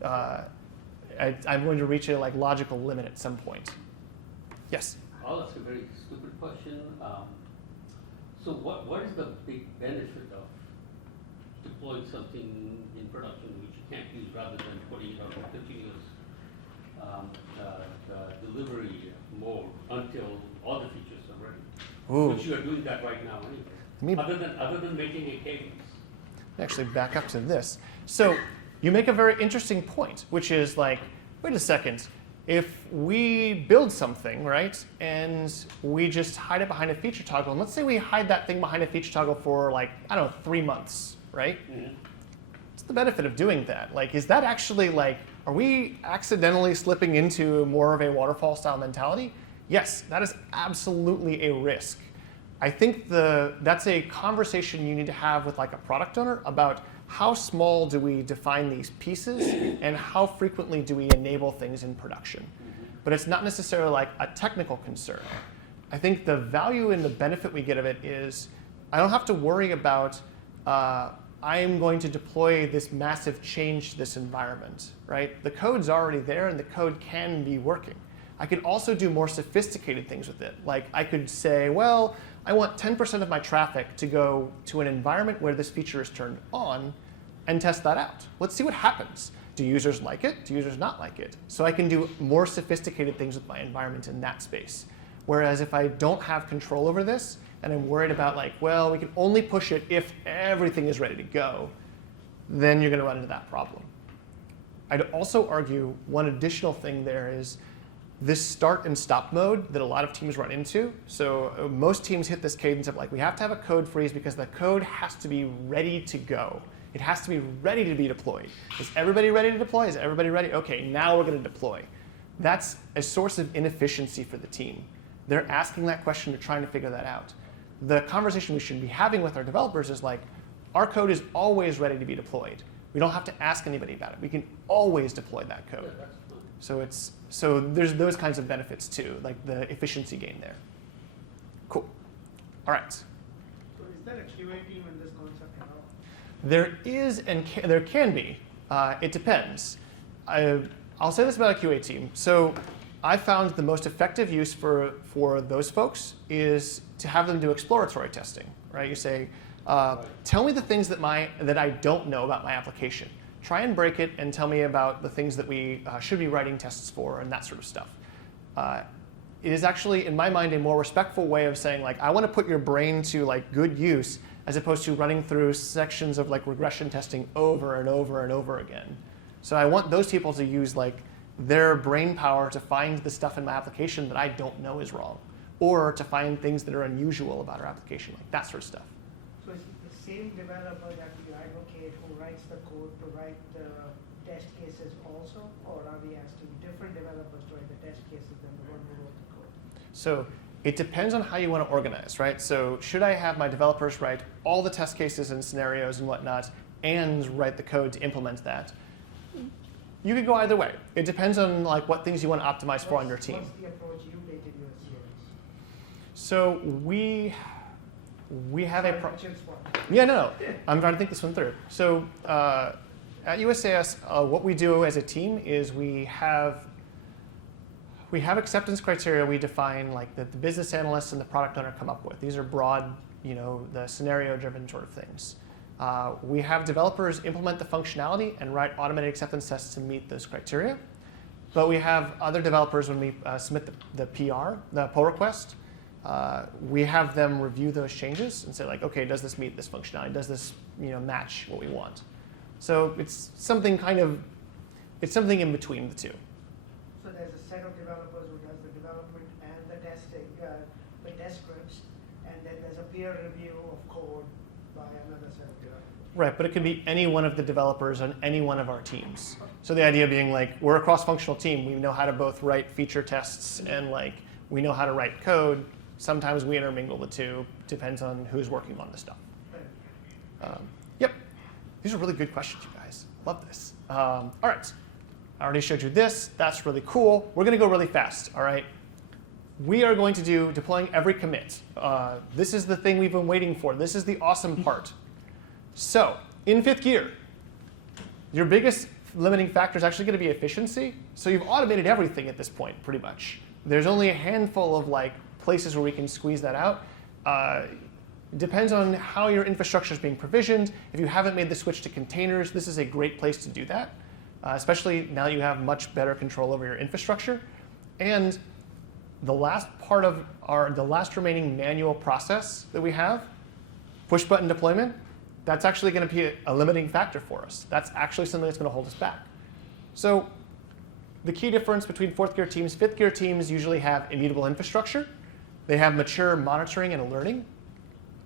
I'm going to reach a like logical limit at some point. Yes. I'll ask a very stupid question. So what is the big benefit of deploying something in production which you can't use rather than putting it on a continuous delivery mode until all the features are ready? Ooh. Which you are doing that right now anyway. Other than making a cadence. Actually back up to this. So you make a very interesting point, which is like, wait a second. If we build something, right, and we just hide it behind a feature toggle, and let's say we hide that thing behind a feature toggle for like, I don't know, 3 months, right? Mm-hmm. What's the benefit of doing that? Like, is that actually like, are we accidentally slipping into more of a waterfall style mentality? Yes, that is absolutely a risk. I think that's a conversation you need to have with like a product owner about how small do we define these pieces and how frequently do we enable things in production. But it's not necessarily like a technical concern. I think the value and the benefit we get of it is I don't have to worry about I'm going to deploy this massive change to this environment, right? The code's already there and the code can be working. I could also do more sophisticated things with it. Like I could say, well, I want 10% of my traffic to go to an environment where this feature is turned on and test that out. Let's see what happens. Do users like it? Do users not like it? So I can do more sophisticated things with my environment in that space. Whereas if I don't have control over this and I'm worried about like, well, we can only push it if everything is ready to go, then you're going to run into that problem. I'd also argue one additional thing there is this start and stop mode that a lot of teams run into. So most teams hit this cadence of like, we have to have a code freeze because the code has to be ready to go. It has to be ready to be deployed. Is everybody ready to deploy? Is everybody ready? Okay, now we're going to deploy. That's a source of inefficiency for the team. They're asking that question, they're trying to figure that out. The conversation we should be having with our developers is like, our code is always ready to be deployed. We don't have to ask anybody about it. We can always deploy that code. So there's those kinds of benefits too, like the efficiency gain there. Cool. All right. So is there a QA team in this concept at all? There is and there can be. It depends. I'll say this about a QA team. So I found the most effective use for those folks is to have them do exploratory testing. Right? You say, tell me the things that I don't know about my application. Try and break it and tell me about the things that we should be writing tests for and that sort of stuff. It is actually, in my mind, a more respectful way of saying, like, I want to put your brain to like good use as opposed to running through sections of like regression testing over and over and over again. So I want those people to use like their brain power to find the stuff in my application that I don't know is wrong, or to find things that are unusual about our application, like that sort of stuff. So it's the same developer that we advocate who writes the code to write the test cases also, or are we asking different developers to write the test cases than the one who wrote the code? So it depends on how you want to organize, right? So should I have my developers write all the test cases and scenarios and whatnot and write the code to implement that? You could go either way. It depends on like what things you want to optimize for on your team. What's the approach you take in USCIS? So we have Sorry, Richard's one. Yeah, no. I'm trying to think this one through. So at USCIS, what we do as a team is we have acceptance criteria we define, like that the business analysts and the product owner come up with. These are broad, the scenario-driven sort of things. We have developers implement the functionality and write automated acceptance tests to meet those criteria. But we have other developers, when we submit the PR, the pull request, we have them review those changes and say like, okay, does this meet this functionality? Does this match what we want? So it's something in between the two. So there's a set of developers who does the development and the testing, the test scripts, and then there's a peer review of code by another set of developers. Right, but it can be any one of the developers on any one of our teams. So the idea being like, we're a cross-functional team. We know how to both write feature tests and like, we know how to write code. Sometimes we intermingle the two, depends on who's working on the stuff. Yep, these are really good questions, you guys. Love this. All right, I already showed you this. That's really cool. We're gonna go really fast, all right? We are going to do deploying every commit. This is the thing we've been waiting for. This is the awesome part. So in fifth gear, your biggest limiting factor is actually going to be efficiency. So you've automated everything at this point, pretty much. There's only a handful of like places where we can squeeze that out. Depends on how your infrastructure is being provisioned. If you haven't made the switch to containers, this is a great place to do that, especially now that you have much better control over your infrastructure. And the last part of the last remaining manual process that we have, push button deployment, that's actually going to be a limiting factor for us. That's actually something that's going to hold us back. So the key difference between fourth gear teams, fifth gear teams usually have immutable infrastructure. They have mature monitoring and alerting.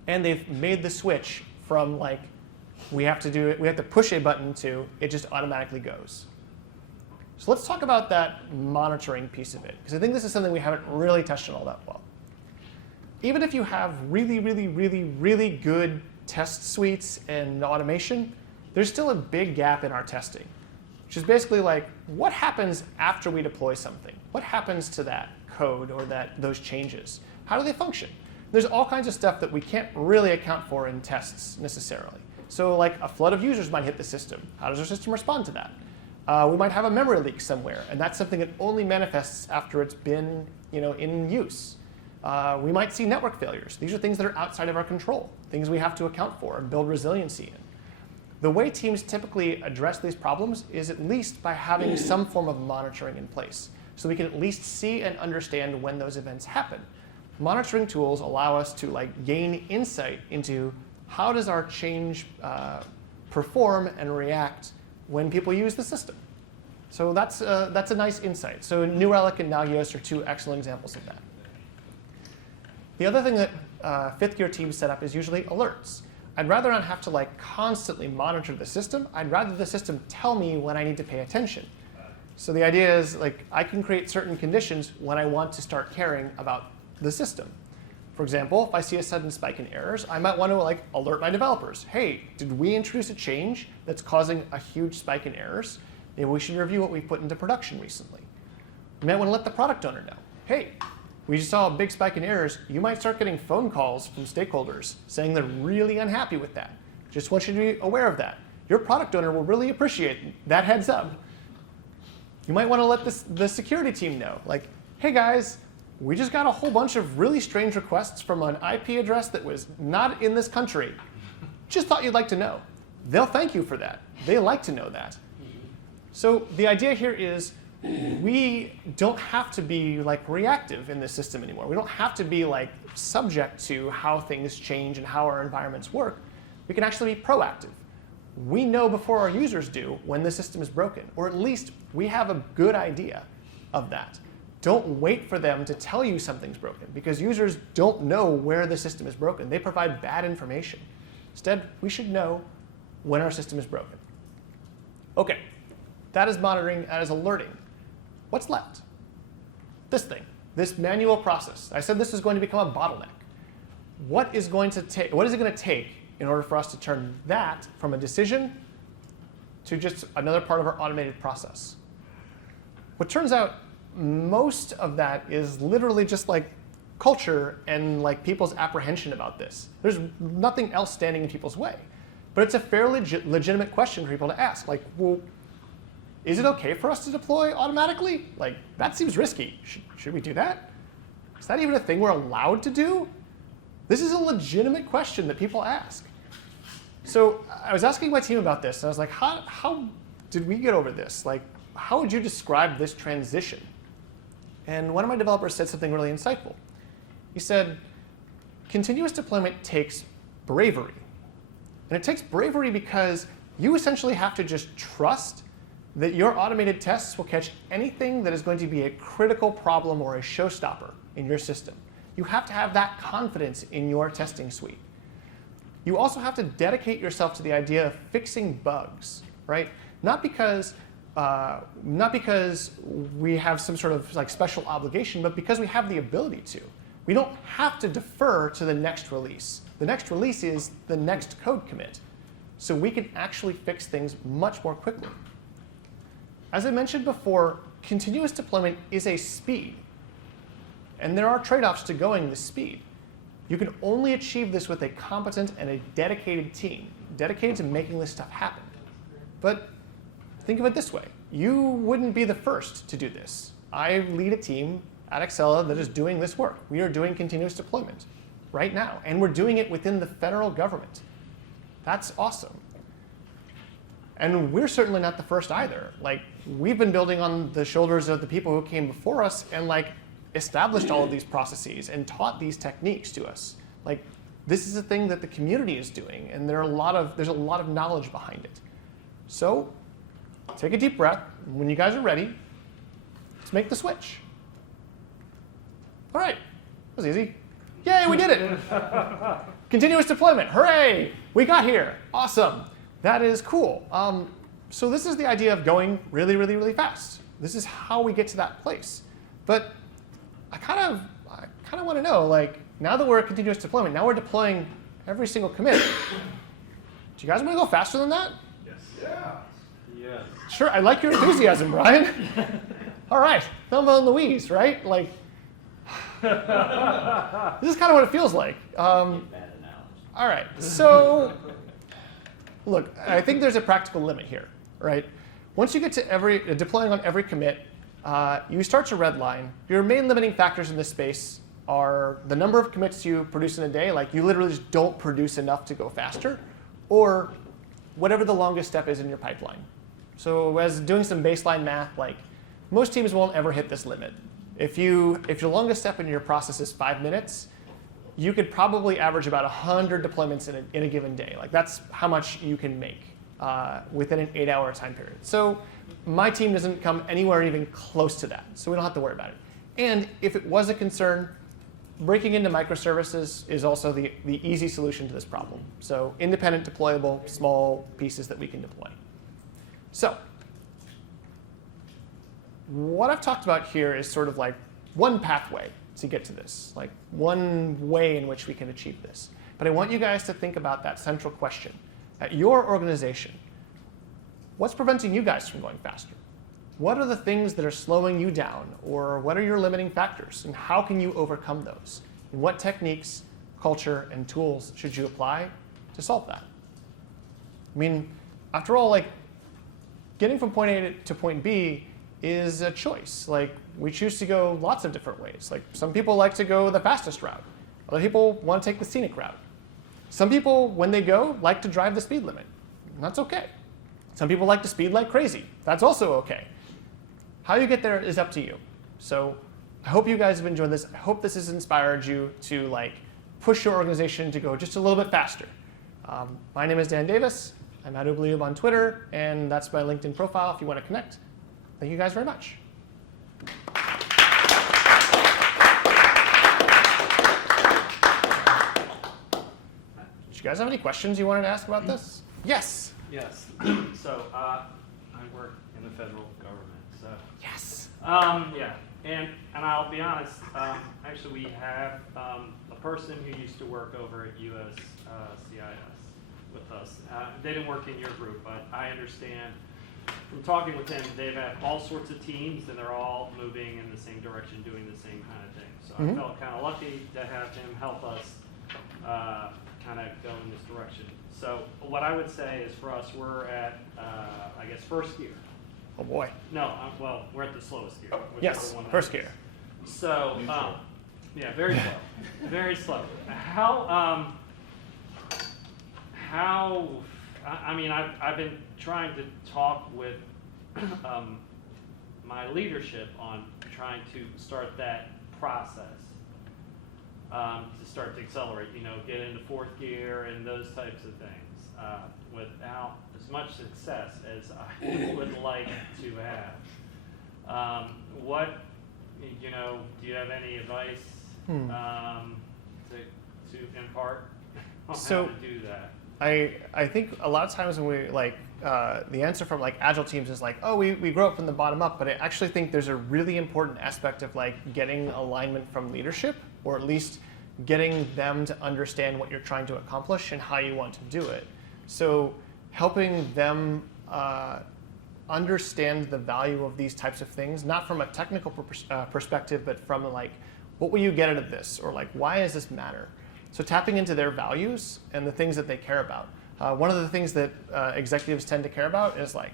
And they've made the switch from like, we have to push a button to it just automatically goes. So let's talk about that monitoring piece of it, because I think this is something we haven't really touched on all that well. Even if you have really, really, really, really good test suites and automation, there's still a big gap in our testing, which is basically like, what happens after we deploy something? What happens to that code or those changes? How do they function? There's all kinds of stuff that we can't really account for in tests necessarily. So like a flood of users might hit the system. How does our system respond to that? We might have a memory leak somewhere, and that's something that only manifests after it's been in use. We might see network failures. These are things that are outside of our control, things we have to account for and build resiliency in. The way teams typically address these problems is at least by having some form of monitoring in place, so we can at least see and understand when those events happen. Monitoring tools allow us to like gain insight into how does our change perform and react when people use the system. So that's a nice insight. So New Relic and Nagios are two excellent examples of that. The other thing that fifth gear teams set up is usually alerts. I'd rather not have to like constantly monitor the system. I'd rather the system tell me when I need to pay attention. So the idea is like I can create certain conditions when I want to start caring about the system. For example, if I see a sudden spike in errors, I might want to like alert my developers. Hey, did we introduce a change that's causing a huge spike in errors? Maybe we should review what we put into production recently. You might want to let the product owner know. Hey, we just saw a big spike in errors. You might start getting phone calls from stakeholders saying they're really unhappy with that. Just want you to be aware of that. Your product owner will really appreciate that heads up. You might want to let the security team know. Like, hey guys, we just got a whole bunch of really strange requests from an IP address that was not in this country. Just thought you'd like to know. They'll thank you for that. They like to know that. So the idea here is we don't have to be like reactive in this system anymore. We don't have to be like subject to how things change and how our environments work. We can actually be proactive. We know before our users do when the system is broken, or at least we have a good idea of that. Don't wait for them to tell you something's broken, because users don't know where the system is broken. They provide bad information. Instead, we should know when our system is broken. OK, that is monitoring, that is alerting. What's left? This thing, this manual process. I said this is going to become a bottleneck. What is it going to take in order for us to turn that from a decision to just another part of our automated process? What turns out, most of that is literally just like culture and like people's apprehension about this. There's nothing else standing in people's way. But it's a fairly legitimate question for people to ask. Like, well, is it OK for us to deploy automatically? Like, that seems risky. Should we do that? Is that even a thing we're allowed to do? This is a legitimate question that people ask. So I was asking my team about this, and I was like, how did we get over this? Like, how would you describe this transition? And one of my developers said something really insightful. He said, continuous deployment takes bravery. And it takes bravery because you essentially have to just trust that your automated tests will catch anything that is going to be a critical problem or a showstopper in your system. You have to have that confidence in your testing suite. You also have to dedicate yourself to the idea of fixing bugs, right? Not because we have some sort of like special obligation, but because we have the ability to. We don't have to defer to the next release. The next release is the next code commit. So we can actually fix things much more quickly. As I mentioned before, continuous deployment is a speed. And there are trade-offs to going this speed. You can only achieve this with a competent and a dedicated team, dedicated to making this stuff happen. But think of it this way. You wouldn't be the first to do this. I lead a team at Accela that is doing this work. We are doing continuous deployment right now, and we're doing it within the federal government. That's awesome. And we're certainly not the first either. Like, we've been building on the shoulders of the people who came before us and like established all of these processes and taught these techniques to us. Like, this is a thing that the community is doing, and there's a lot of knowledge behind it. So take a deep breath. When you guys are ready, let's make the switch. All right, that was easy. Yay, we did it. Continuous deployment, hooray, we got here, awesome. That is cool. So this is the idea of going really, really, really fast. This is how we get to that place. But I kind of want to know, like, now that we're at continuous deployment, now we're deploying every single commit. Do you guys want to go faster than that? Yes. Yeah. Yes. Sure, I like your enthusiasm, Brian. All right, Thelma and Louise, right? Like, this is kind of what it feels like. All right, so look, I think there's a practical limit here, right? Once you get to deploying on every commit, you start to redline. Your main limiting factors in this space are the number of commits you produce in a day, like you literally just don't produce enough to go faster, or whatever the longest step is in your pipeline. So as doing some baseline math, like most teams won't ever hit this limit. If your longest step in your process is 5 minutes, you could probably average about 100 deployments in a given day. Like that's how much you can make within an 8-hour time period. So my team doesn't come anywhere even close to that, so we don't have to worry about it. And if it was a concern, breaking into microservices is also the easy solution to this problem. So independent, deployable, small pieces that we can deploy. So what I've talked about here is sort of like one pathway to get to this, like one way in which we can achieve this. But I want you guys to think about that central question. At your organization, what's preventing you guys from going faster? What are the things that are slowing you down? Or what are your limiting factors? And how can you overcome those? And what techniques, culture, and tools should you apply to solve that? I mean, after all, like getting from point A to point B is a choice. Like we choose to go lots of different ways. Like some people like to go the fastest route. Other people want to take the scenic route. Some people, when they go, like to drive the speed limit. And that's okay. Some people like to speed like crazy. That's also okay. How you get there is up to you. So I hope you guys have enjoyed this. I hope this has inspired you to like push your organization to go just a little bit faster. My name is Dan Davis. I'm at Obliube on Twitter, and that's my LinkedIn profile if you want to connect. Thank you guys very much. Did you guys have any questions you wanted to ask about this? Yes. Yes. So I work in the federal government. So Yes. yeah, and I'll be honest. Actually, we have a person who used to work over at USCIS with us. They didn't work in your group, but I understand from talking with him, they've had all sorts of teams, and they're all moving in the same direction, doing the same kind of thing. So I felt kind of lucky to have him help us kind of go in this direction. So what I would say is for us, we're at, I guess, first gear. Oh boy. No, well, we're at the slowest gear. Yes, one that first is. gear. So, yeah, very slow, very slow. I mean, I've been trying to talk with my leadership on trying to start that process, to start to accelerate, get into fourth gear and those types of things, without as much success as I would like to have. Do you have any advice to impart on So- how to do that. I think a lot of times when we the answer from like agile teams is like, oh, we grow up from the bottom up, but I actually think there's a really important aspect of like getting alignment from leadership, or at least getting them to understand what you're trying to accomplish and how you want to do it. So helping them understand the value of these types of things, not from a technical perspective, but from like, what will you get out of this? Or like, why does this matter? So tapping into their values and the things that they care about. One of the things that executives tend to care about is like,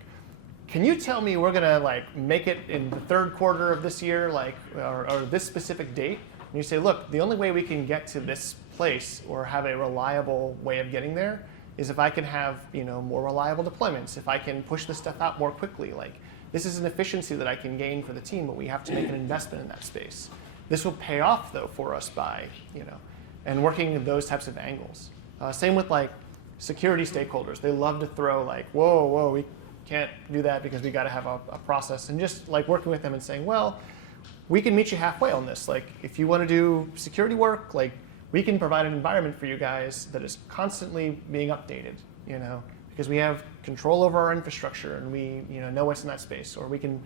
can you tell me we're gonna like make it in the third quarter of this year, like, or this specific date? And you say, look, the only way we can get to this place or have a reliable way of getting there is if I can have more reliable deployments, if I can push this stuff out more quickly. Like, this is an efficiency that I can gain for the team, but we have to make an investment in that space. This will pay off though for us by and working in those types of angles. Same with like security stakeholders. They love to throw like, whoa, we can't do that because we got to have a process. And just like working with them and saying, well, we can meet you halfway on this. Like, if you want to do security work, like, we can provide an environment for you guys that is constantly being updated, because we have control over our infrastructure and we know what's in that space. Or we can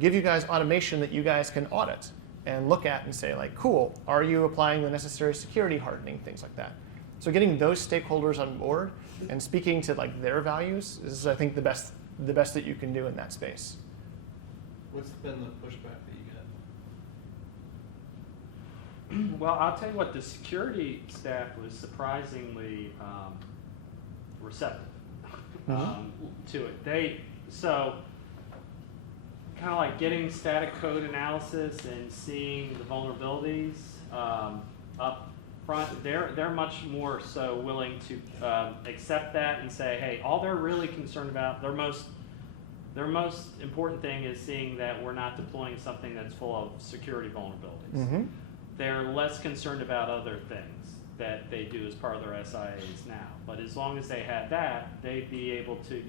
give you guys automation that you guys can audit and look at and say like, cool, are you applying the necessary security hardening, things like that. So getting those stakeholders on board and speaking to like their values is, I think, the best that you can do in that space. What's been the pushback that you get? Well, I'll tell you what, the security staff was surprisingly receptive to it. Kind of like getting static code analysis and seeing the vulnerabilities up front, they're much more so willing to accept that and say, hey, all they're really concerned about, their most important thing is seeing that we're not deploying something that's full of security vulnerabilities. Mm-hmm. They're less concerned about other things that they do as part of their SIAs now. But as long as they had that, they'd be able to,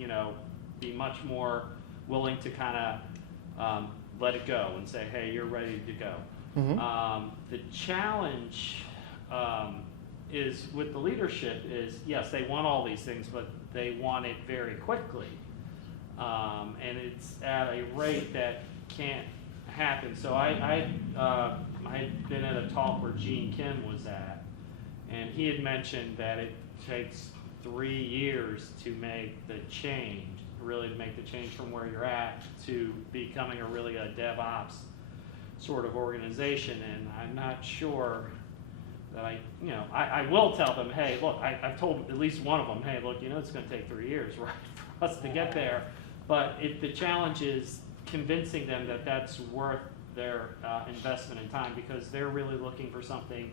be much more willing to kind of let it go and say, hey, you're ready to go. Mm-hmm. The challenge is with the leadership is, yes, they want all these things, but they want it very quickly. And it's at a rate that can't happen. So I had been at a talk where Gene Kim was at, and he had mentioned that it takes 3 years to make the change, really to make the change from where you're at to becoming a DevOps sort of organization. And I'm not sure that I will tell them, hey, look, I've told at least one of them, hey, look, it's going to take 3 years, right, for us to get there. But the challenge is convincing them that that's worth their investment in time, because they're really looking for something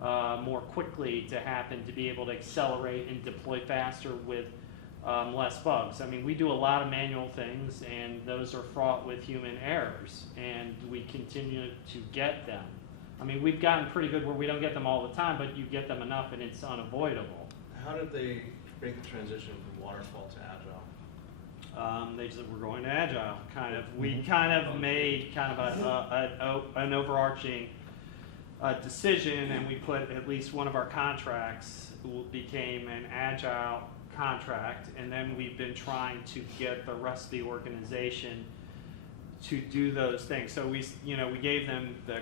more quickly to happen, to be able to accelerate and deploy faster with less bugs. I mean, we do a lot of manual things, and those are fraught with human errors, and we continue to get them. I mean, we've gotten pretty good where we don't get them all the time, but you get them enough and it's unavoidable. How did they make the transition from waterfall to agile? They said, we're going to Agile, kind of. We kind of made kind of an overarching decision, and we put at least one of our contracts became an Agile contract, and then we've been trying to get the rest of the organization to do those things. So we gave them the,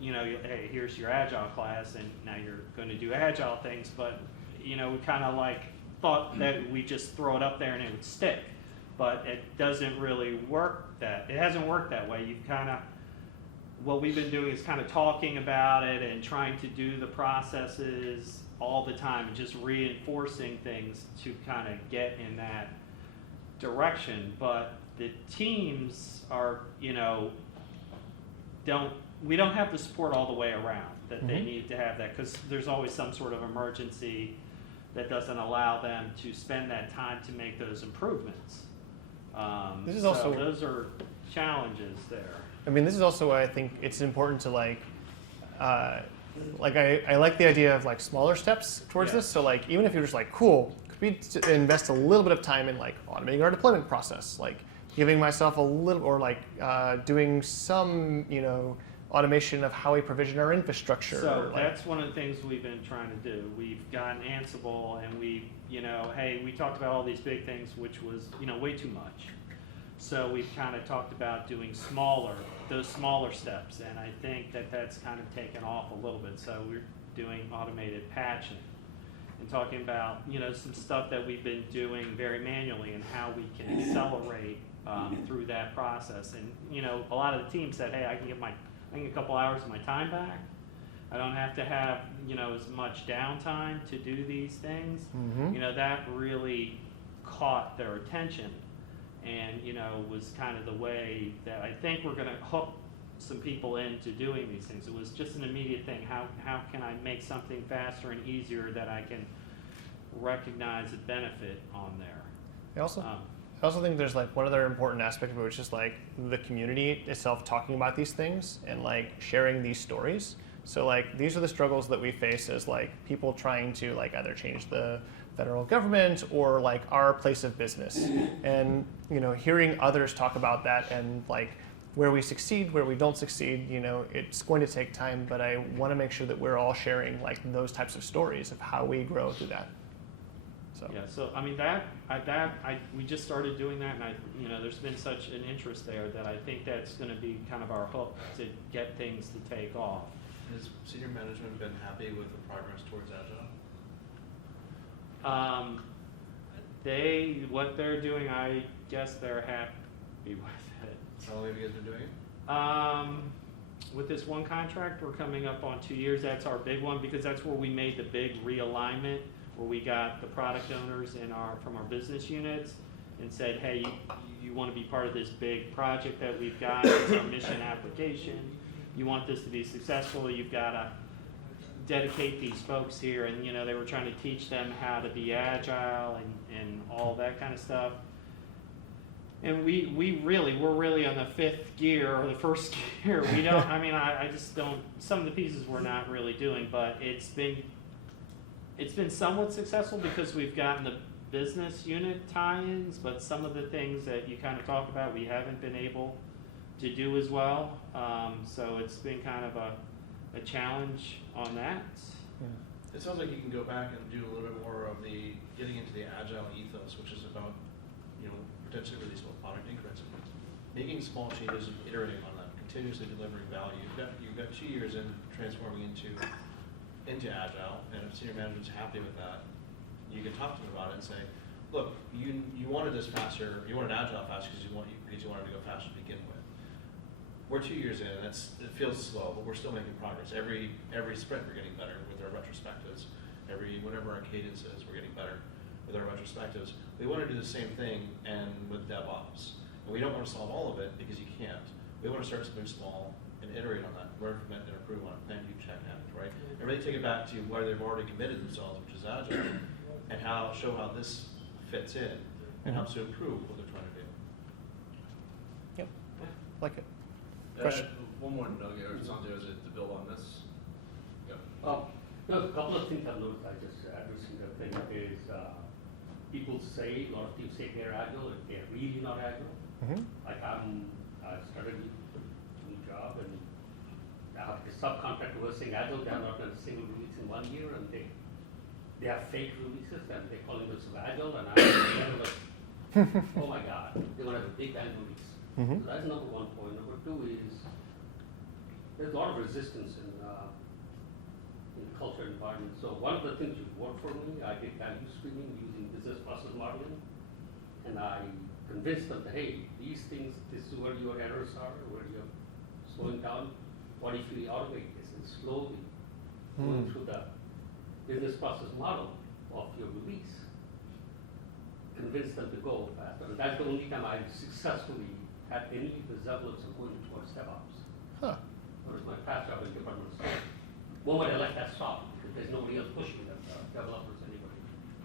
hey, here's your Agile class, and now you're going to do Agile things, but, we kind of like thought that we just throw it up there and it would stick. But it doesn't really work it hasn't worked that way. You've kind of, what we've been doing is kind of talking about it and trying to do the processes all the time and just reinforcing things to kind of get in that direction. But the teams are, we don't have the support all the way around that they need to have that, because there's always some sort of emergency that doesn't allow them to spend that time to make those improvements. This is so also, those are challenges there. I mean, this is also why I think it's important to I like the idea of like smaller steps towards this. So like, even if you're just like, cool, could we invest a little bit of time in like automating our deployment process, like giving myself a little, or like doing some, automation of how we provision our infrastructure. So like- that's one of the things we've been trying to do. We've gotten Ansible, and hey, we talked about all these big things, which was, way too much. So we've kind of talked about doing those smaller steps, and I think that that's kind of taken off a little bit. So we're doing automated patching and talking about, some stuff that we've been doing very manually and how we can accelerate through that process. And, a lot of the team said, hey, I can get a couple hours of my time back. I don't have to have, as much downtime to do these things. That really caught their attention and, was kind of the way that I think we're going to hook some people into doing these things. It was just an immediate thing. How can I make something faster and easier that I can recognize a benefit on there? I also think there's one other important aspect of it, which is the community itself talking about these things and sharing these stories. So these are the struggles that we face as people trying to either change the federal government or our place of business, and hearing others talk about that and where we succeed, where we don't succeed. It's going to take time, but I want to make sure that we're all sharing those types of stories of how we grow through that. So. Yeah, so I mean we just started doing that, and there's been such an interest there that I think that's going to be kind of our hook to get things to take off. Has senior management been happy with the progress towards Agile? What they're doing, I guess they're happy with it. How long have you guys been doing it? With this one contract, we're coming up on 2 years. That's our big one because that's where we made the big realignment, where we got the product owners from our business units and said, hey, you want to be part of this big project that we've got, it's our mission application. You want this to be successful, you've got to dedicate these folks here. And they were trying to teach them how to be agile and all that kind of stuff. And we're really on the fifth gear or the first gear. We don't, I just don't, some of the pieces we're not really doing, but it's been somewhat successful because we've gotten the business unit tie-ins, but some of the things that you kind of talk about, we haven't been able to do as well. So it's been kind of a challenge on that. It sounds like you can go back and do a little bit more of the getting into the Agile ethos, which is about, potentially really small product increments, making small changes and iterating on them, continuously delivering value. You've got 2 years in transforming into Agile, and if senior management's happy with that, you can talk to them about it and say, look, you wanted this faster, you wanted Agile faster because you wanted to go faster to begin with. We're 2 years in, and it feels slow, but we're still making progress. Every sprint we're getting better with our retrospectives. Whatever our cadence is, we're getting better with our retrospectives. We want to do the same thing and with DevOps. And we don't want to solve all of it because you can't. We want to start something small and iterate on that, learn from it and improve on it. Thank you, check happens, right? And really take it back to where they've already committed themselves, which is Agile, and show how this fits in and helps to improve what they're trying to do. Yep, like it. Question? One more nugget, or Sanjay, is it to build on this? Yep. A couple of things I've noticed. I just addressing the thing is people say, a lot of teams say they're agile, and they're really not agile. Like I started a new job, and I have the subcontractor who was saying agile, they have not done a single release in 1 year, and they have fake releases, and they're calling themselves agile, and I'm like, oh my God, they're going to have a big bang release. So that's number one point. Number two is there's a lot of resistance in the culture environment. So one of the things which worked for me, I did value streaming using business process modeling, and I convinced them that, hey, these things, this is where your errors are, where you're slowing down. What if we automate this and slowly going through the business process model of your release, convince them to go faster. And that's the only time I successfully had any resemblance of going towards DevOps. Whereas my past job in the department of science, the moment I let that stop, because there's nobody else pushing them, developers, anybody.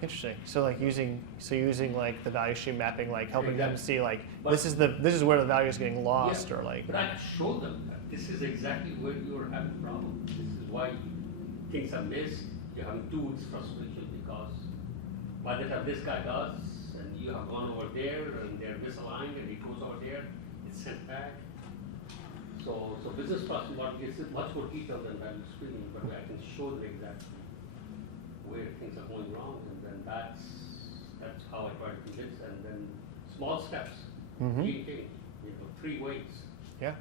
Interesting. So using the value stream mapping, helping them see But this is where the value is getting lost, yeah, or But I showed them that this is exactly where you're having problems. This is why things are missed. You're having tools frustration because by the time this guy does, and you have gone over there, and they're misaligned, and it goes over there, it's sent back. So So business process model is much more detailed than value streaming, but I can show them exactly where things are going wrong, and then that's how I try to convince. And then small steps, Mhm. three things, 3 ways. Yeah,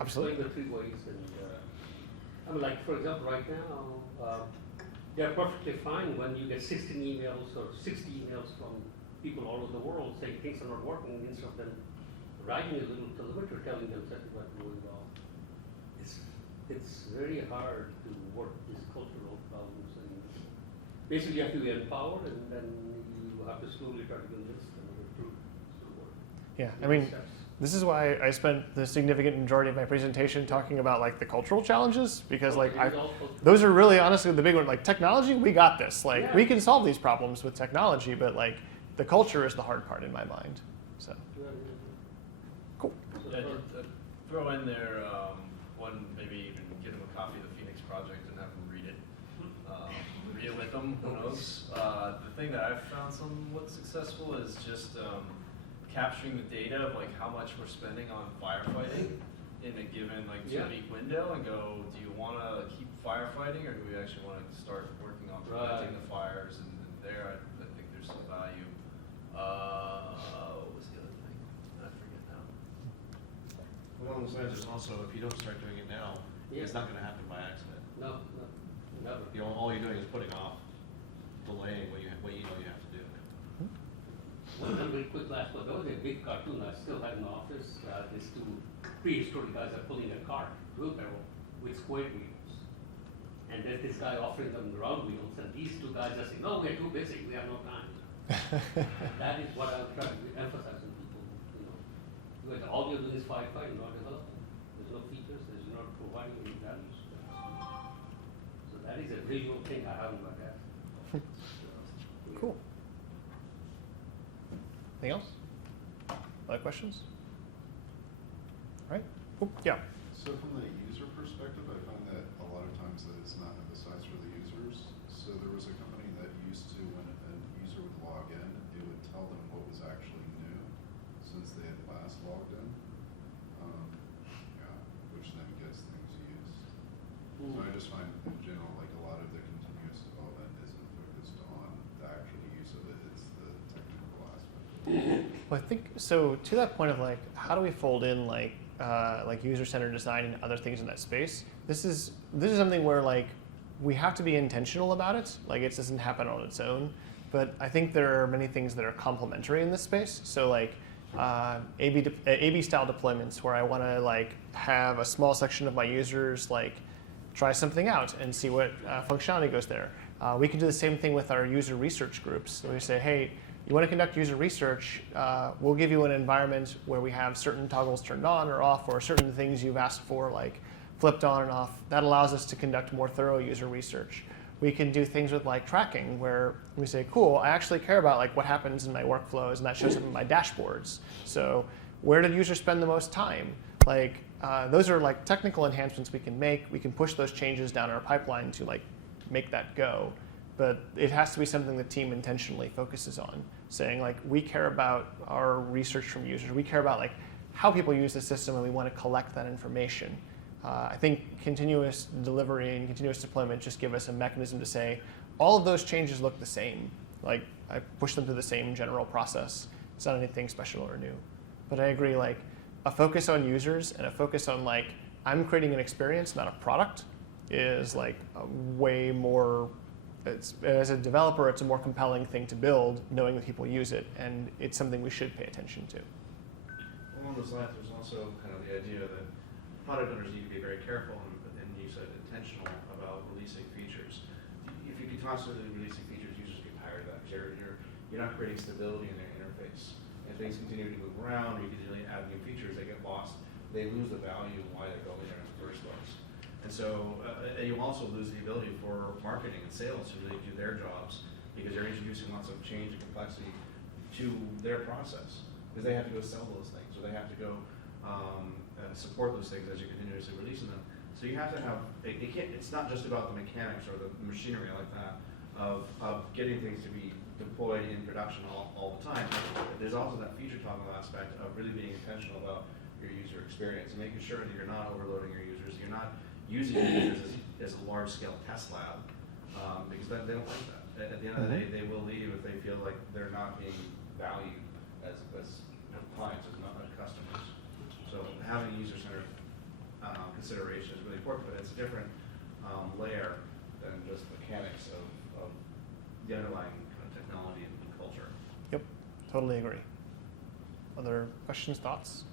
absolutely. Explain the 3 ways, and I mean, like for example, right now, they're perfectly fine when you get 16 emails or 60 emails from people all over the world saying things are not working, instead of them writing a little telemetry telling them something about going wrong. It's very hard to work these cultural problems, and basically you have to be empowered, and then you have to slowly try to convince them of the truth to work. Yeah, I mean, this is why I spent the significant majority of my presentation talking about like the cultural challenges, because like those are really honestly the big one. Like technology, we got this. Like we can solve these problems with technology, but like the culture is the hard part in my mind. So cool. Yeah, throw in there one, maybe even give them a copy of the Phoenix Project and have them read it. Read it with them, who knows? The thing that I've found somewhat successful is just capturing the data of like how much we're spending on firefighting in a given like 2-week window, and go, do you want to keep firefighting, or do we actually want to start working on preventing the fires? And there, I think there's some value. What was the other thing? I forget now. Along those lines, there's also, if you don't start doing it now, it's not going to happen by accident. No, never. All you're doing is putting off, delaying what you know you have to do. One very quick last one. There was a big cartoon I still had in the office. These 2 prehistoric guys are pulling a cart, wheelbarrow, with square wheels. And there's this guy offering them round wheels, and these 2 guys are saying, no, we're too busy, we have no time. That is what I'm trying to emphasize on people. Because all you're doing is firefighting, not developing. There's no features, you're not providing any values. So that is a visual thing I have in my desk. Cool. Anything else? Other questions? All right. Cool. Yeah. So from the user perspective, I find that a lot of times that it's not emphasized for the users. So there was a company that used to, when a user would log in, it would tell them what was actually new since they had last logged in, which then gets things used. So I just find in general, like a lot of the continuous development isn't focused on the actual use of it, it's the technical aspect. Well, I think so. To that point of like, how do we fold in like user-centered design and other things in that space? This is something where like we have to be intentional about it. Like it doesn't happen on its own. But I think there are many things that are complementary in this space. So like A/B style deployments, where I want to like have a small section of my users like try something out and see what functionality goes there. We can do the same thing with our user research groups. So we say, hey, you want to conduct user research, we'll give you an environment where we have certain toggles turned on or off, or certain things you've asked for, like flipped on and off. That allows us to conduct more thorough user research. We can do things with like tracking, where we say, cool, I actually care about like what happens in my workflows, and that shows up in my dashboards. So where did users spend the most time? Like those are like technical enhancements we can make. We can push those changes down our pipeline to like make that go. But it has to be something the team intentionally focuses on, saying like, we care about our research from users. We care about like how people use the system, and we want to collect that information. I think continuous delivery and continuous deployment just give us a mechanism to say, all of those changes look the same. Like I push them through the same general process. It's not anything special or new. But I agree, like a focus on users and a focus on like, I'm creating an experience, not a product, is like a way more, as a developer, it's a more compelling thing to build, knowing that people use it, and it's something we should pay attention to. Along those lines, there's also kind of the idea that product owners need to be very careful, and you said intentional about releasing features. If you keep constantly releasing features, users get tired of that, because you're not creating stability in their interface. And things continue to move around, or you continually add new features, they get lost. They lose the value of why they're going there in the first place. And so you also lose the ability for marketing and sales to really do their jobs, because they're introducing lots of change and complexity to their process, because they have to go sell those things, or they have to go support those things as you're continuously releasing them. So you have to have, it's not just about the mechanics or the machinery like that of getting things to be deployed in production all the time. But there's also that feature toggle aspect of really being intentional about your user experience, and making sure that you're not overloading your users, you're not using your users as a large-scale test lab, because they don't like that. At the end of the day, they will leave if they feel like they're not being valued as clients, as not customers. So having user-centered consideration is really important, but it's a different layer than just mechanics of the underlying kind of technology and culture. Yep, totally agree. Other questions, thoughts?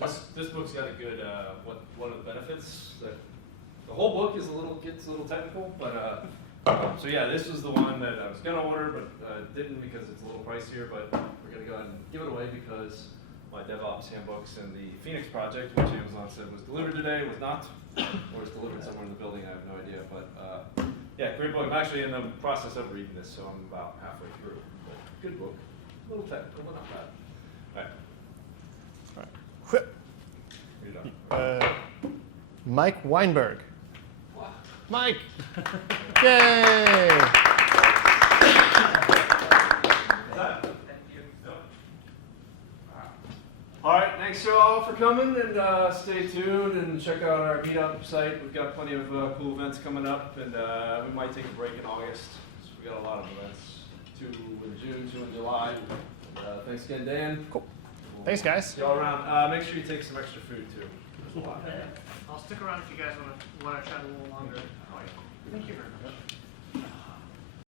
This book's got a good, one of the benefits that, the whole book is gets a little technical, but, so yeah, this was the one that I was gonna order, but didn't because it's a little pricier, but we're gonna go ahead and give it away because my DevOps handbooks and the Phoenix project, which Amazon said was delivered today, was not, or was delivered somewhere in the building, I have no idea, but, yeah, great book. I'm actually in the process of reading this, so I'm about halfway through, but good book. A little technical, but not bad. All right. Whip. You're done. Mike Weinberg. Mike! Yay! All right, thanks you all for coming, and stay tuned and check out our meetup site. We've got plenty of cool events coming up, and we might take a break in August. So we got a lot of events, 2 in June, 2 in July. Thanks again, Dan. Cool. Thanks, guys. See you all around. Make sure you take some extra food too. There's a lot. I'll stick around if you guys want to chat a little longer. Oh, yeah.